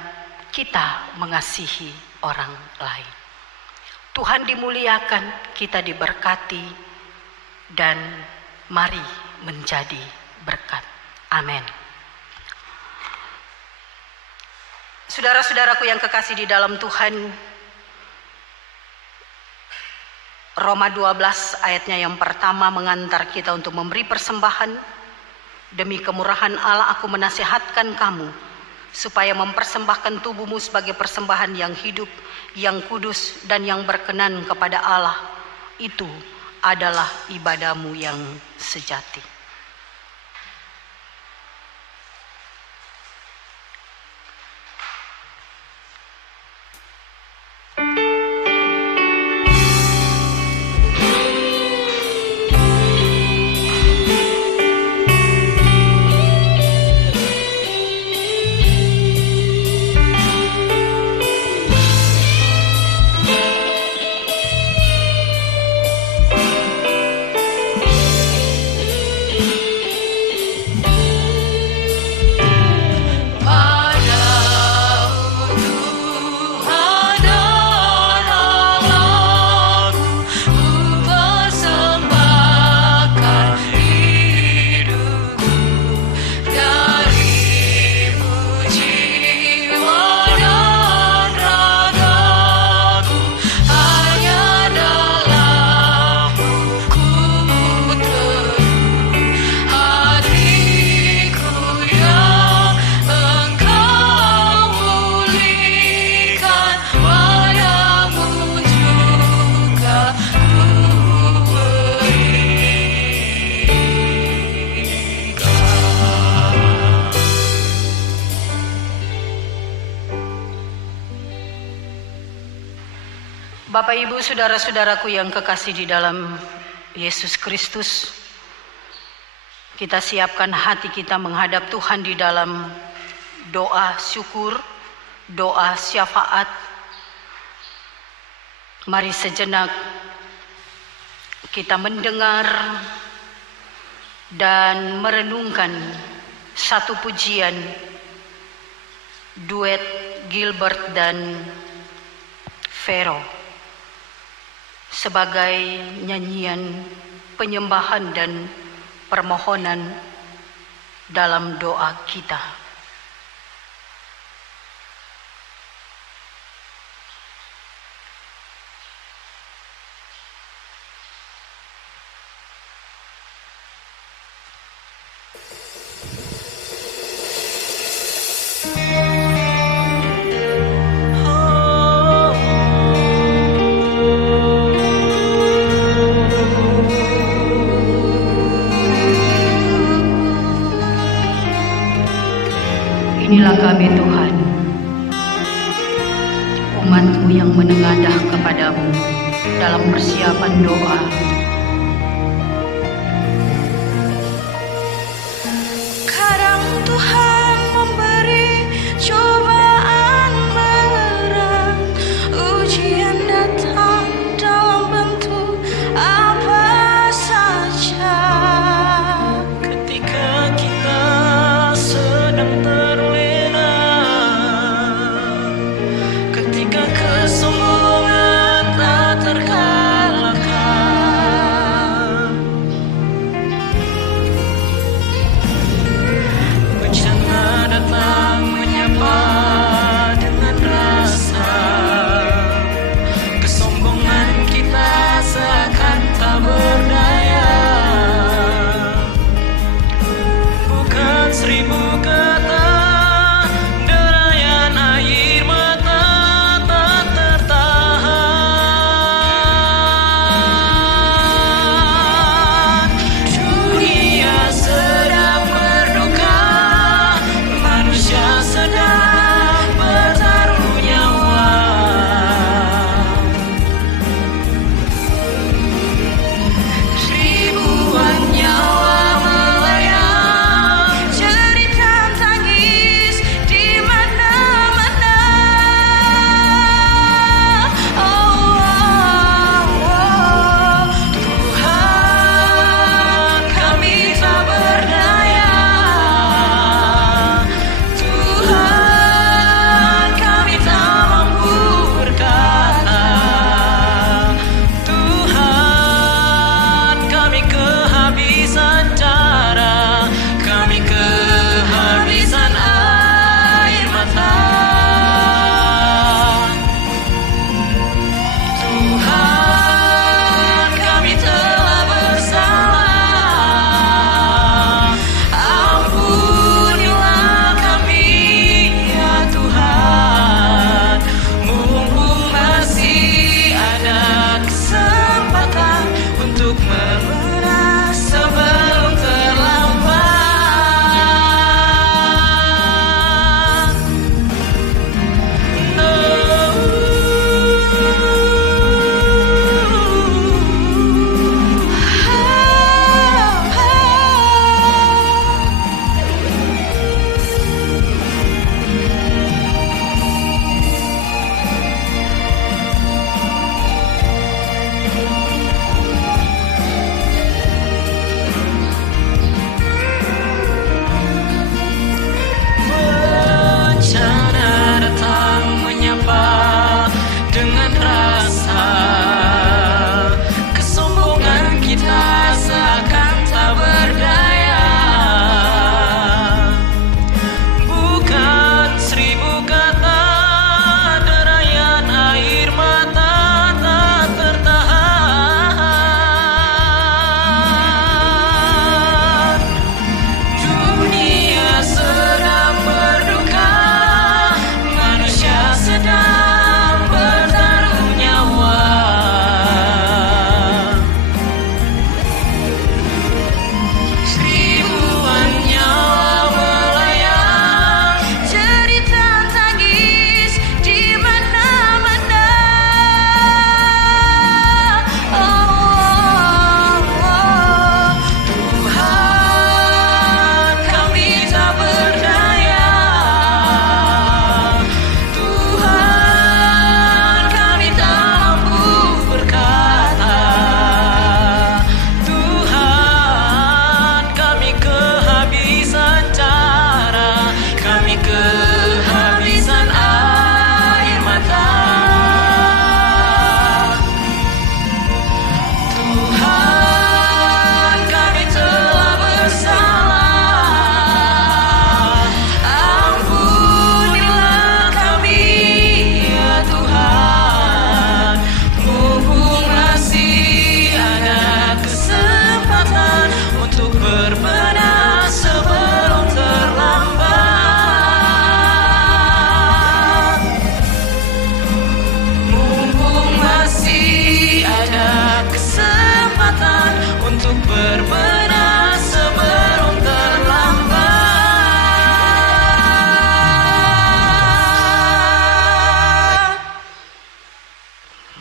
kita mengasihi orang lain. Tuhan dimuliakan, kita diberkati, dan mari menjadi berkat. Amin. Saudara-saudaraku yang kekasih di dalam Tuhan, Roma 12 ayatnya yang pertama mengantar kita untuk memberi persembahan. Demi kemurahan Allah aku menasihatkan kamu supaya mempersembahkan tubuhmu sebagai persembahan yang hidup, yang kudus, dan yang berkenan kepada Allah. Itu adalah ibadahmu yang sejati. Bapak Ibu saudara-saudaraku yang kekasih di dalam Yesus Kristus, kita siapkan hati kita menghadap Tuhan di dalam doa syukur, doa syafaat. Mari sejenak kita mendengar dan merenungkan satu pujian duet Gilbert dan Vero sebagai nyanyian penyembahan dan permohonan dalam doa kita. Inilah kami Tuhan, umat-Mu yang menengadah kepadamu dalam persiapan doa. Kadang Tuhan memberi cobaan berat, ujian datang dalam bentuk apa saja. Ketika kita sedang terlena, ketika kesombongan tak terkalahkan,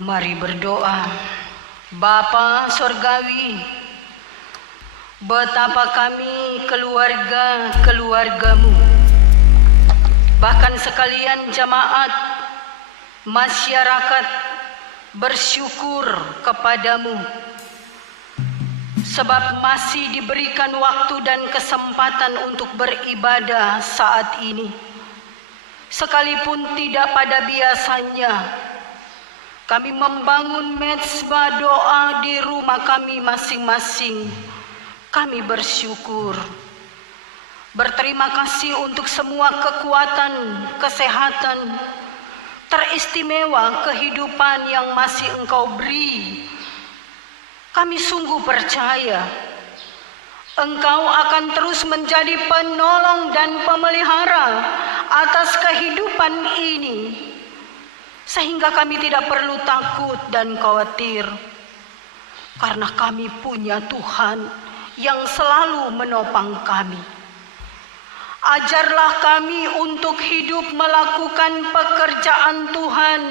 Mari berdoa. Bapa Sorgawi, betapa kami keluarga-keluargamu, bahkan sekalian jamaat masyarakat bersyukur kepadamu sebab masih diberikan waktu dan kesempatan untuk beribadah saat ini. Sekalipun tidak pada biasanya kami membangun mezbah doa di rumah kami masing-masing, kami bersyukur. Berterima kasih untuk semua kekuatan, kesehatan, teristimewa kehidupan yang masih Engkau beri. Kami sungguh percaya Engkau akan terus menjadi penolong dan pemelihara atas kehidupan ini, sehingga kami tidak perlu takut dan khawatir, karena kami punya Tuhan yang selalu menopang kami. Ajarlah kami untuk hidup melakukan pekerjaan Tuhan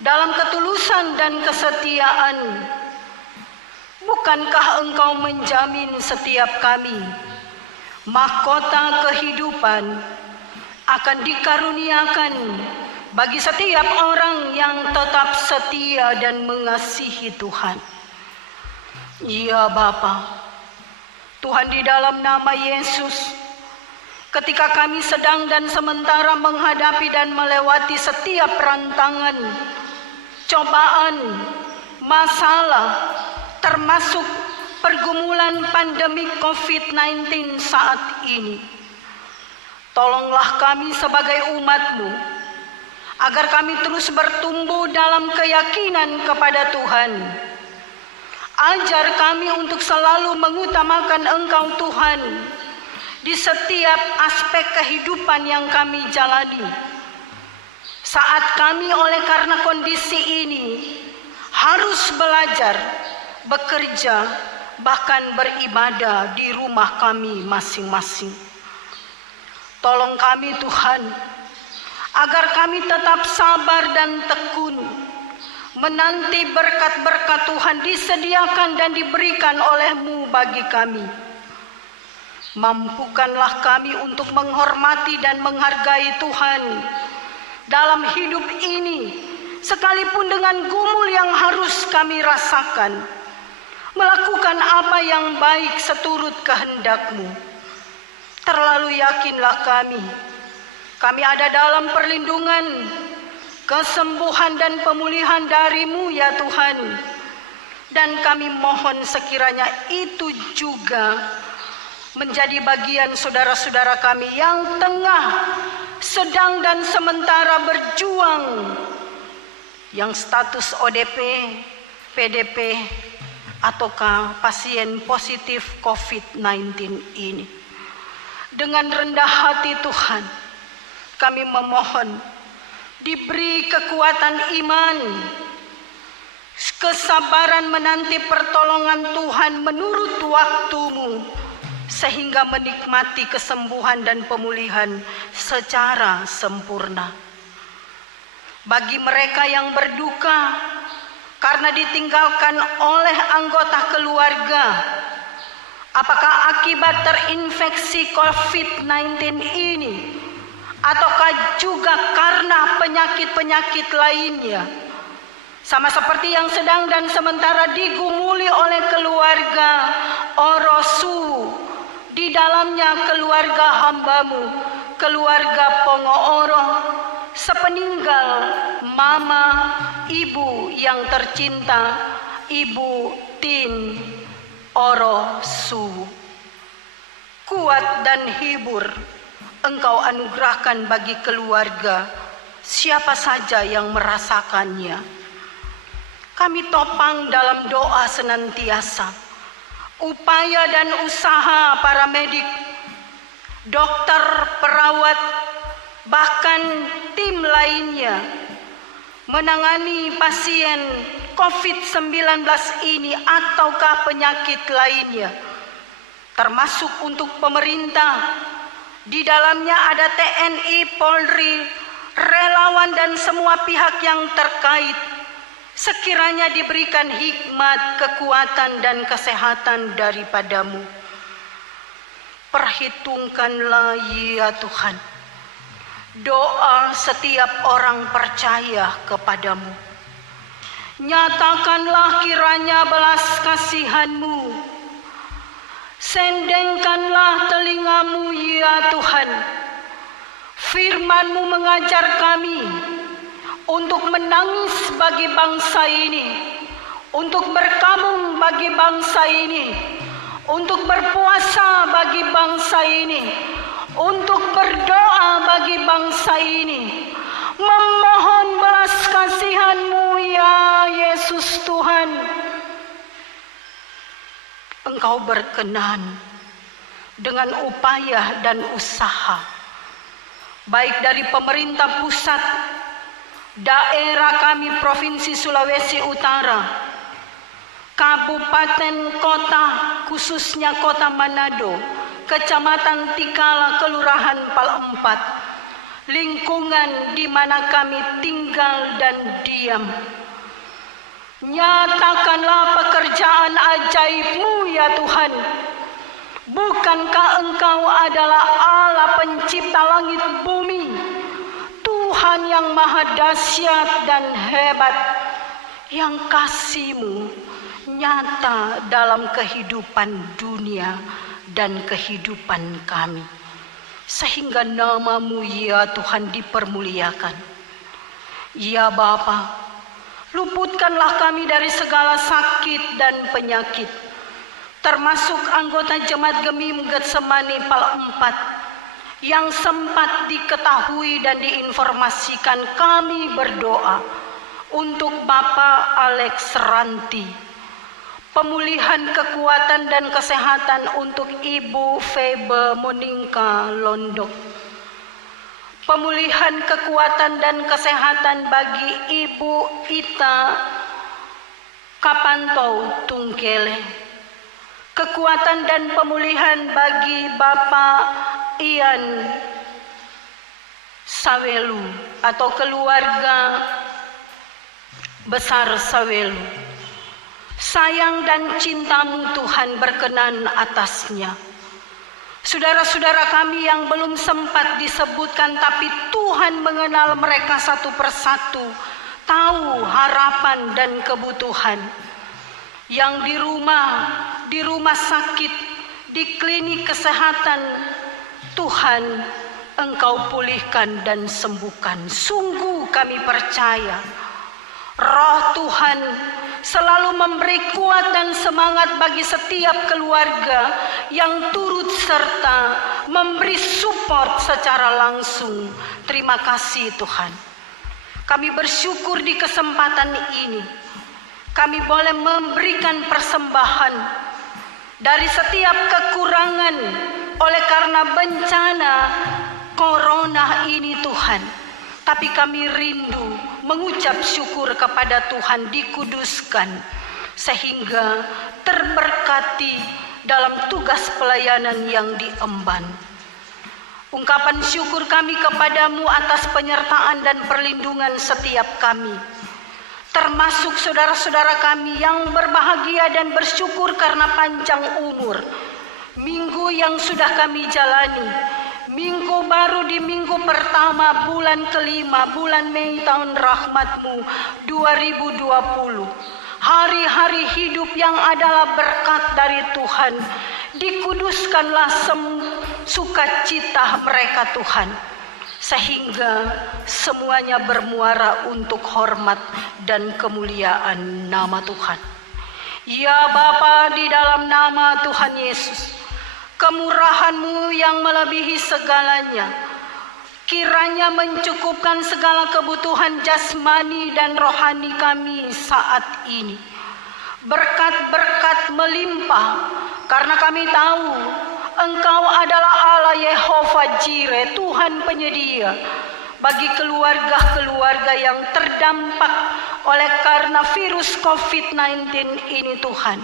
dalam ketulusan dan kesetiaan. Bukankah Engkau menjamin setiap kami mahkota kehidupan akan dikaruniakan bagi setiap orang yang tetap setia dan mengasihi Tuhan? Ya Bapa, Tuhan, di dalam nama Yesus, ketika kami sedang dan sementara menghadapi dan melewati setiap rantangan, cobaan, masalah, termasuk pergumulan pandemi COVID-19 saat ini, tolonglah kami sebagai umat-Mu, agar kami terus bertumbuh dalam keyakinan kepada Tuhan. Ajar kami untuk selalu mengutamakan Engkau Tuhan di setiap aspek kehidupan yang kami jalani. Saat kami oleh karena kondisi ini harus belajar, bekerja, bahkan beribadah di rumah kami masing-masing. Tolong kami Tuhan, agar kami tetap sabar dan tekun menanti berkat-berkat Tuhan disediakan dan diberikan oleh-Mu bagi kami. Mampukanlah kami untuk menghormati dan menghargai Tuhan dalam hidup ini, sekalipun dengan gumul yang harus kami rasakan, melakukan apa yang baik seturut kehendak-Mu. Terlalu yakinlah kami ada dalam perlindungan, kesembuhan dan pemulihan dari-Mu ya Tuhan. Dan kami mohon sekiranya itu juga menjadi bagian saudara-saudara kami yang tengah, sedang dan sementara berjuang, yang status ODP, PDP, ataukah pasien positif COVID-19 ini. Dengan rendah hati Tuhan, kami memohon diberi kekuatan iman, kesabaran menanti pertolongan Tuhan menurut waktu-Mu, sehingga menikmati kesembuhan dan pemulihan secara sempurna. Bagi mereka yang berduka karena ditinggalkan oleh anggota keluarga, apakah akibat terinfeksi COVID-19 ini, ataukah juga karena penyakit-penyakit lainnya, sama seperti yang sedang dan sementara digumuli oleh keluarga Orosu, di dalamnya keluarga hamba-Mu, keluarga Pongo Oro, sepeninggal Mama, Ibu yang tercinta, Ibu Tin Orosu. Kuat dan hibur Engkau anugerahkan bagi keluarga siapa saja yang merasakannya. Kami topang dalam doa senantiasa upaya dan usaha para medik, dokter, perawat, bahkan tim lainnya menangani pasien COVID-19 ini ataukah penyakit lainnya, termasuk untuk pemerintah. Di dalamnya ada TNI, Polri, relawan dan semua pihak yang terkait, Sekiranya diberikan hikmat, kekuatan, dan kesehatan daripadamu. Perhitungkanlah ya Tuhan doa setiap orang percaya kepadamu. Nyatakanlah kiranya belas kasihan-Mu. Sendengkanlah telingamu ya Tuhan. Firman-Mu mengajar kami untuk menangis bagi bangsa ini, untuk berkabung bagi bangsa ini, untuk berpuasa bagi bangsa ini, untuk berdoa bagi bangsa ini, memohon belas kasihan-Mu ya Yesus Tuhan. Engkau berkenan dengan upaya dan usaha, baik dari pemerintah pusat, daerah kami Provinsi Sulawesi Utara, kabupaten kota, khususnya kota Manado, Kecamatan Tikala, Kelurahan Palempat, lingkungan di mana kami tinggal dan diam. Nyatakanlah pekerjaan ajaib-Mu ya Tuhan. Bukankah Engkau adalah Allah pencipta langit bumi, Tuhan yang maha dahsyat dan hebat, yang kasih-Mu nyata dalam kehidupan dunia dan kehidupan kami, sehingga nama-Mu ya Tuhan dipermuliakan. Ya Bapa, luputkanlah kami dari segala sakit dan penyakit, termasuk anggota Jemaat Gemim Getsemani Palempat yang sempat diketahui dan diinformasikan. Kami berdoa untuk Bapak Alex Ranti, pemulihan kekuatan dan kesehatan untuk Ibu Febe Monika Londo, pemulihan kekuatan dan kesehatan bagi Ibu Ita Kapantau Tungkele, kekuatan dan pemulihan bagi Bapak Ian Sawelu atau keluarga besar Sawelu. Sayang dan cinta-Mu Tuhan berkenan atasnya. Saudara-saudara kami yang belum sempat disebutkan, tapi Tuhan mengenal mereka satu persatu, tahu harapan dan kebutuhan. Yang di rumah sakit, di klinik kesehatan, Tuhan Engkau pulihkan dan sembuhkan. Sungguh kami percaya Roh Tuhan selalu memberi kuat dan semangat bagi setiap keluarga yang turut serta memberi support secara langsung. Terima kasih Tuhan. Kami bersyukur di kesempatan ini kami boleh memberikan persembahan dari setiap kekurangan oleh karena bencana corona ini Tuhan. Tapi kami rindu mengucap syukur kepada Tuhan, dikuduskan sehingga terberkati dalam tugas pelayanan yang diemban. Ungkapan syukur kami kepadamu atas penyertaan dan perlindungan setiap kami, termasuk saudara-saudara kami yang berbahagia dan bersyukur karena panjang umur. Minggu yang sudah kami jalani, minggu baru di minggu pertama bulan kelima, bulan Mei tahun rahmat-Mu 2020. Hari-hari hidup yang adalah berkat dari Tuhan. Dikuduskanlah sukacita mereka Tuhan, sehingga semuanya bermuara untuk hormat dan kemuliaan nama Tuhan. Ya Bapa, di dalam nama Tuhan Yesus, kemurahan-Mu yang melebihi segalanya, kiranya mencukupkan segala kebutuhan jasmani dan rohani kami saat ini. Berkat-berkat melimpah, karena kami tahu Engkau adalah Allah Yehova Jireh, Tuhan penyedia bagi keluarga-keluarga yang terdampak oleh karena virus COVID-19 ini Tuhan,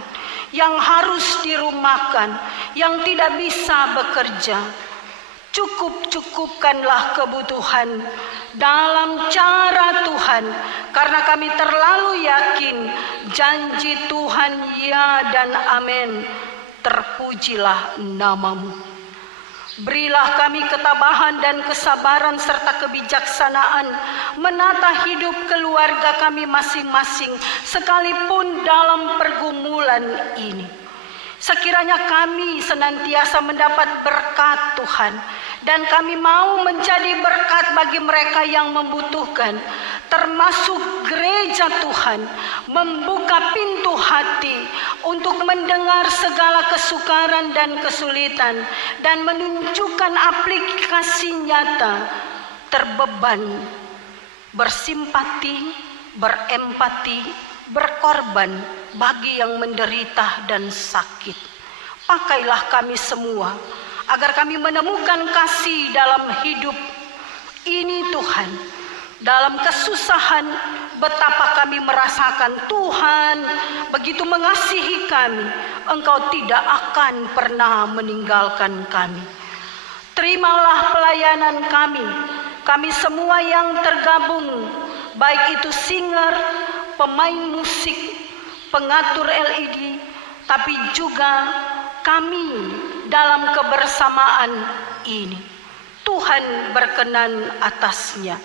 yang harus dirumahkan, yang tidak bisa bekerja. Cukupkanlah kebutuhan dalam cara Tuhan Tuhan, karena kami terlalu yakin janji Tuhan ya dan amin. Terpujilah namamu. Berilah kami ketabahan dan kesabaran serta kebijaksanaan menata hidup keluarga kami masing-masing sekalipun dalam pergumulan ini. Sekiranya kami senantiasa mendapat berkat Tuhan dan kami mau menjadi berkat bagi mereka yang membutuhkan, termasuk gereja Tuhan, membuka pintu hati untuk mendengar segala kesukaran dan kesulitan dan menunjukkan aplikasi nyata, terbeban, bersimpati, berempati, berkorban bagi yang menderita dan sakit. Pakailah kami semua agar kami menemukan kasih dalam hidup ini Tuhan. Dalam kesusahan betapa kami merasakan Tuhan begitu mengasihi kami. Engkau tidak akan pernah meninggalkan kami. Terimalah pelayanan kami semua yang tergabung, baik itu singer, pemain musik, pengatur LED, tapi juga kami dalam kebersamaan ini. Tuhan berkenan atasnya.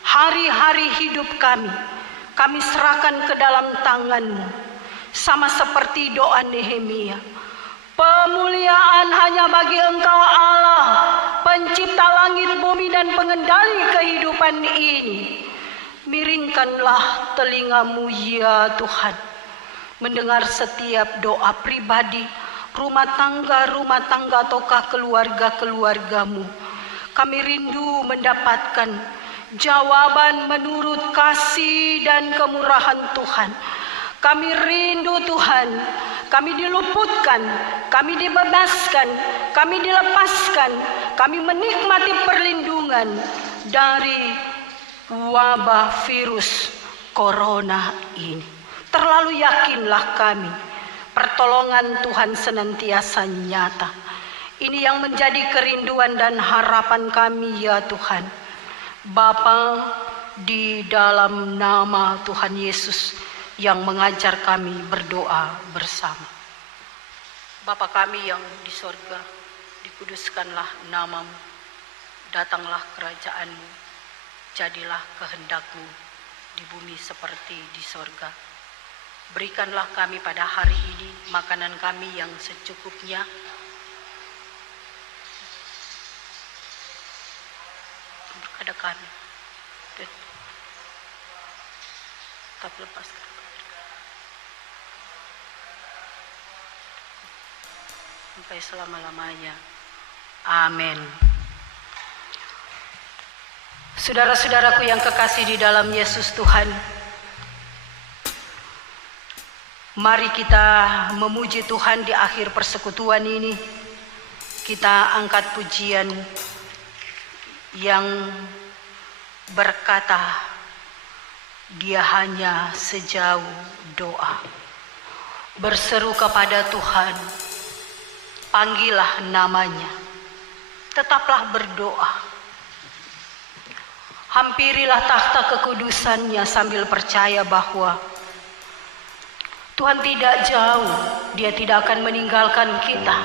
Hari-hari hidup kami serahkan ke dalam tangan-Mu. Sama seperti doa Nehemia. Pemuliaan hanya bagi Engkau Allah, pencipta langit, bumi dan pengendali kehidupan ini. Miringkanlah telinga-Mu ya Tuhan, mendengar setiap doa pribadi, rumah tangga ataukah keluarga-keluarga-Mu. Kami rindu mendapatkan jawaban menurut kasih dan kemurahan Tuhan. Kami rindu Tuhan, kami diluputkan, kami dibebaskan, kami dilepaskan, kami menikmati perlindungan dari wabah virus corona ini. Terlalu yakinlah kami, pertolongan Tuhan senantiasa nyata. Ini yang menjadi kerinduan dan harapan kami ya Tuhan. Bapa, di dalam nama Tuhan Yesus yang mengajar kami berdoa bersama. Bapa kami yang di sorga, dikuduskanlah namamu, datanglah kerajaan-Mu, jadilah kehendak-Mu di bumi seperti di sorga. Berikanlah kami pada hari ini makanan kami yang secukupnya, kepada kami, tapi lepaskan sampai selama-lamanya. Amin. Saudara-saudaraku yang kekasih di dalam Yesus Tuhan, mari kita memuji Tuhan di akhir persekutuan ini. Kita angkat pujian yang berkata, Dia hanya sejauh doa. Berseru kepada Tuhan, panggillah namanya, tetaplah berdoa. Hampirilah takhta kekudusannya sambil percaya bahwa Tuhan tidak jauh, Dia tidak akan meninggalkan kita.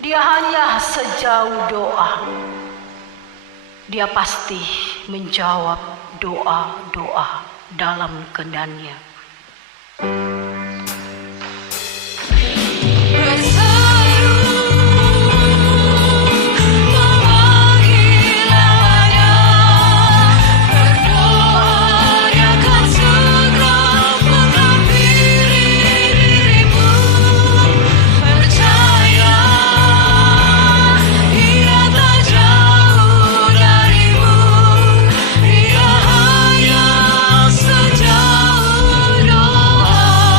Dia hanya sejauh doa. Dia pasti menjawab doa-doa dalam kehendak-Nya. Sejauh doa.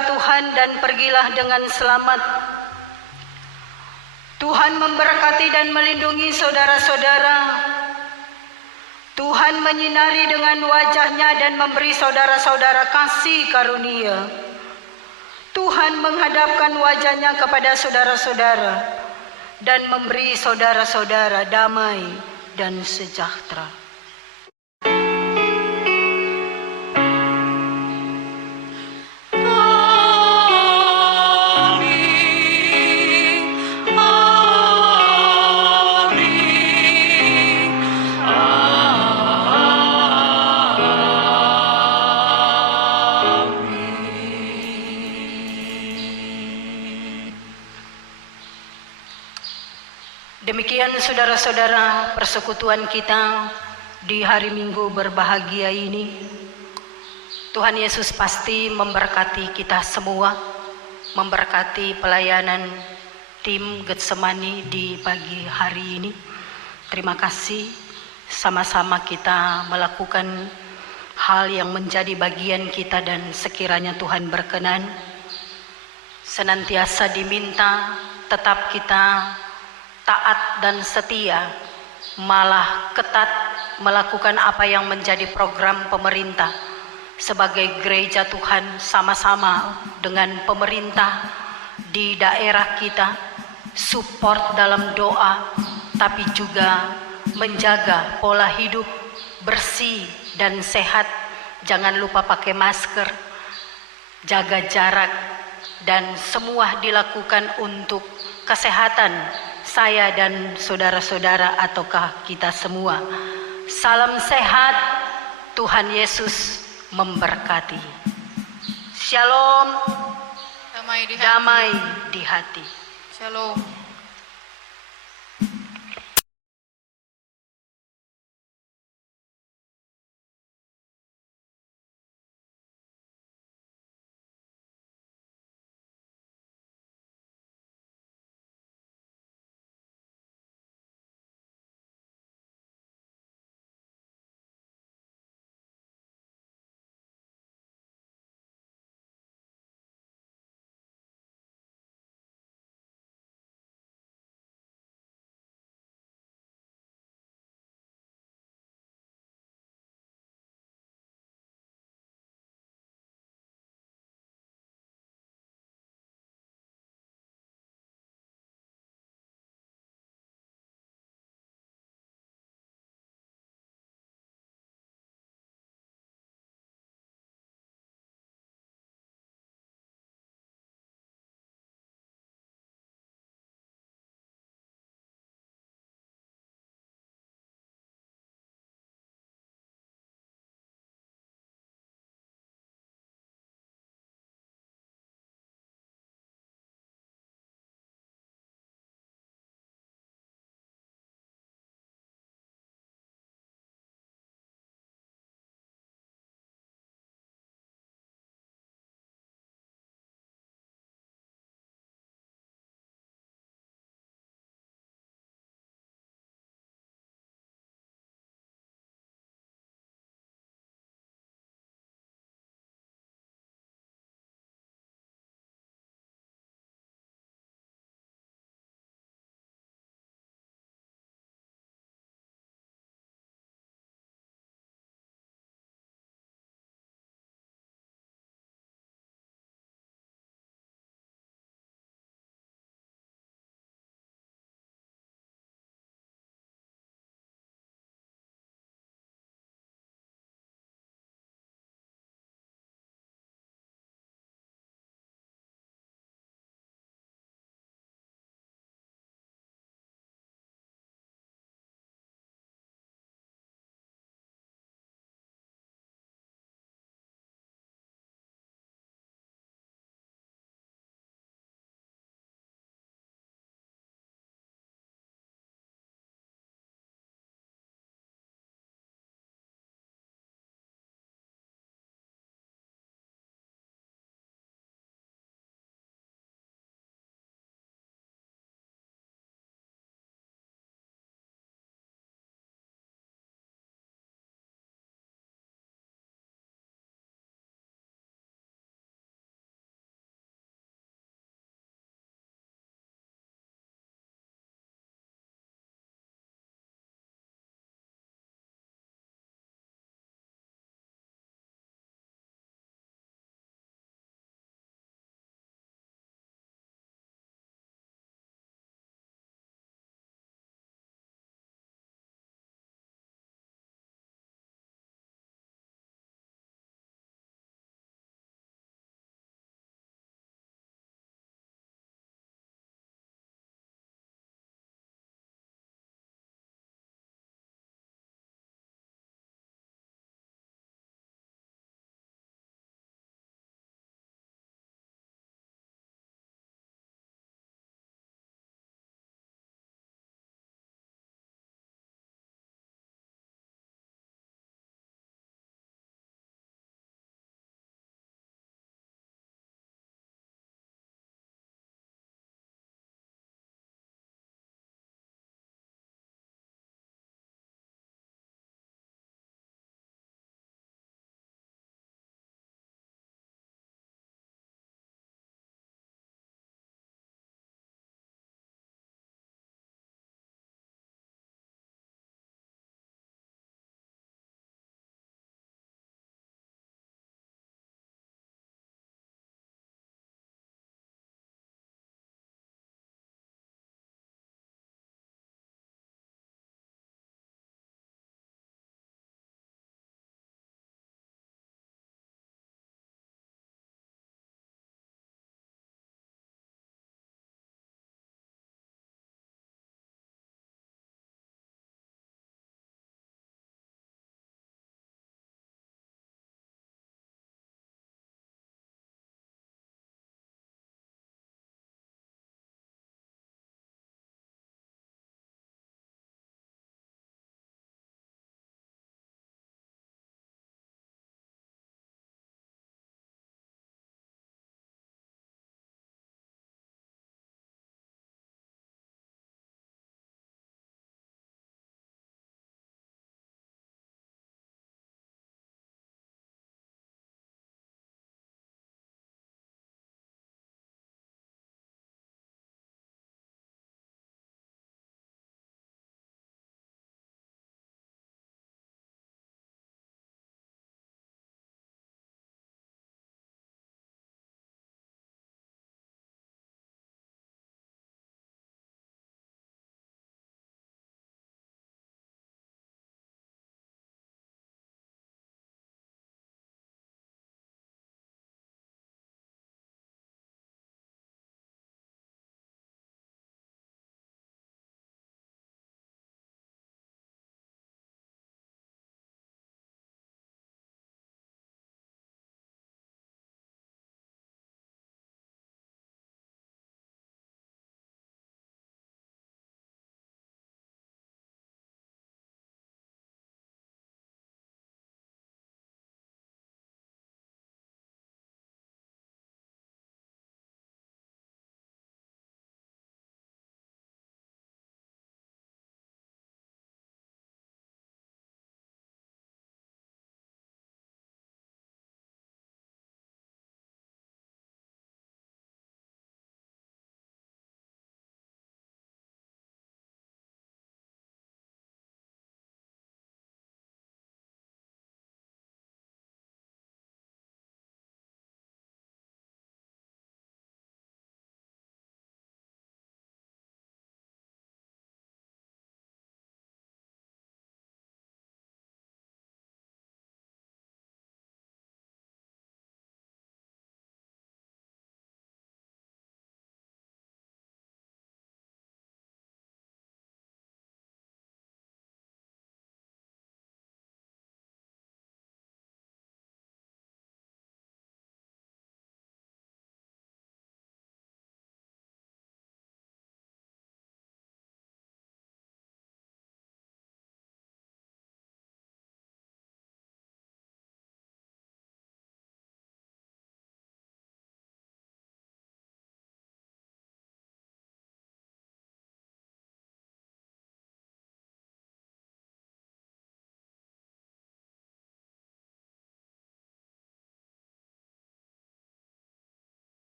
surga Tuhan dan pergilah dengan selamat. Tuhan memberkati dan melindungi saudara-saudara. Tuhan menyinari dengan wajah-Nya dan memberi saudara-saudara kasih karunia. Tuhan menghadapkan wajah-Nya kepada saudara-saudara dan memberi saudara-saudara damai dan sejahtera. Demikian saudara-saudara persekutuan kita di hari Minggu berbahagia ini. Tuhan Yesus pasti memberkati kita semua, memberkati pelayanan tim Getsemani di pagi hari ini. Terima kasih, sama-sama kita melakukan hal yang menjadi bagian kita dan sekiranya Tuhan berkenan. Senantiasa diminta tetap kita taat dan setia, malah ketat melakukan apa yang menjadi program pemerintah. Sebagai gereja Tuhan sama-sama dengan pemerintah di daerah kita, support dalam doa, tapi juga menjaga pola hidup bersih dan sehat. Jangan lupa pakai masker, jaga jarak, dan semua dilakukan untuk kesehatan saya dan saudara-saudara ataukah kita semua. Salam sehat, Tuhan Yesus memberkati. Shalom, Damai di hati. damai di hati. Shalom.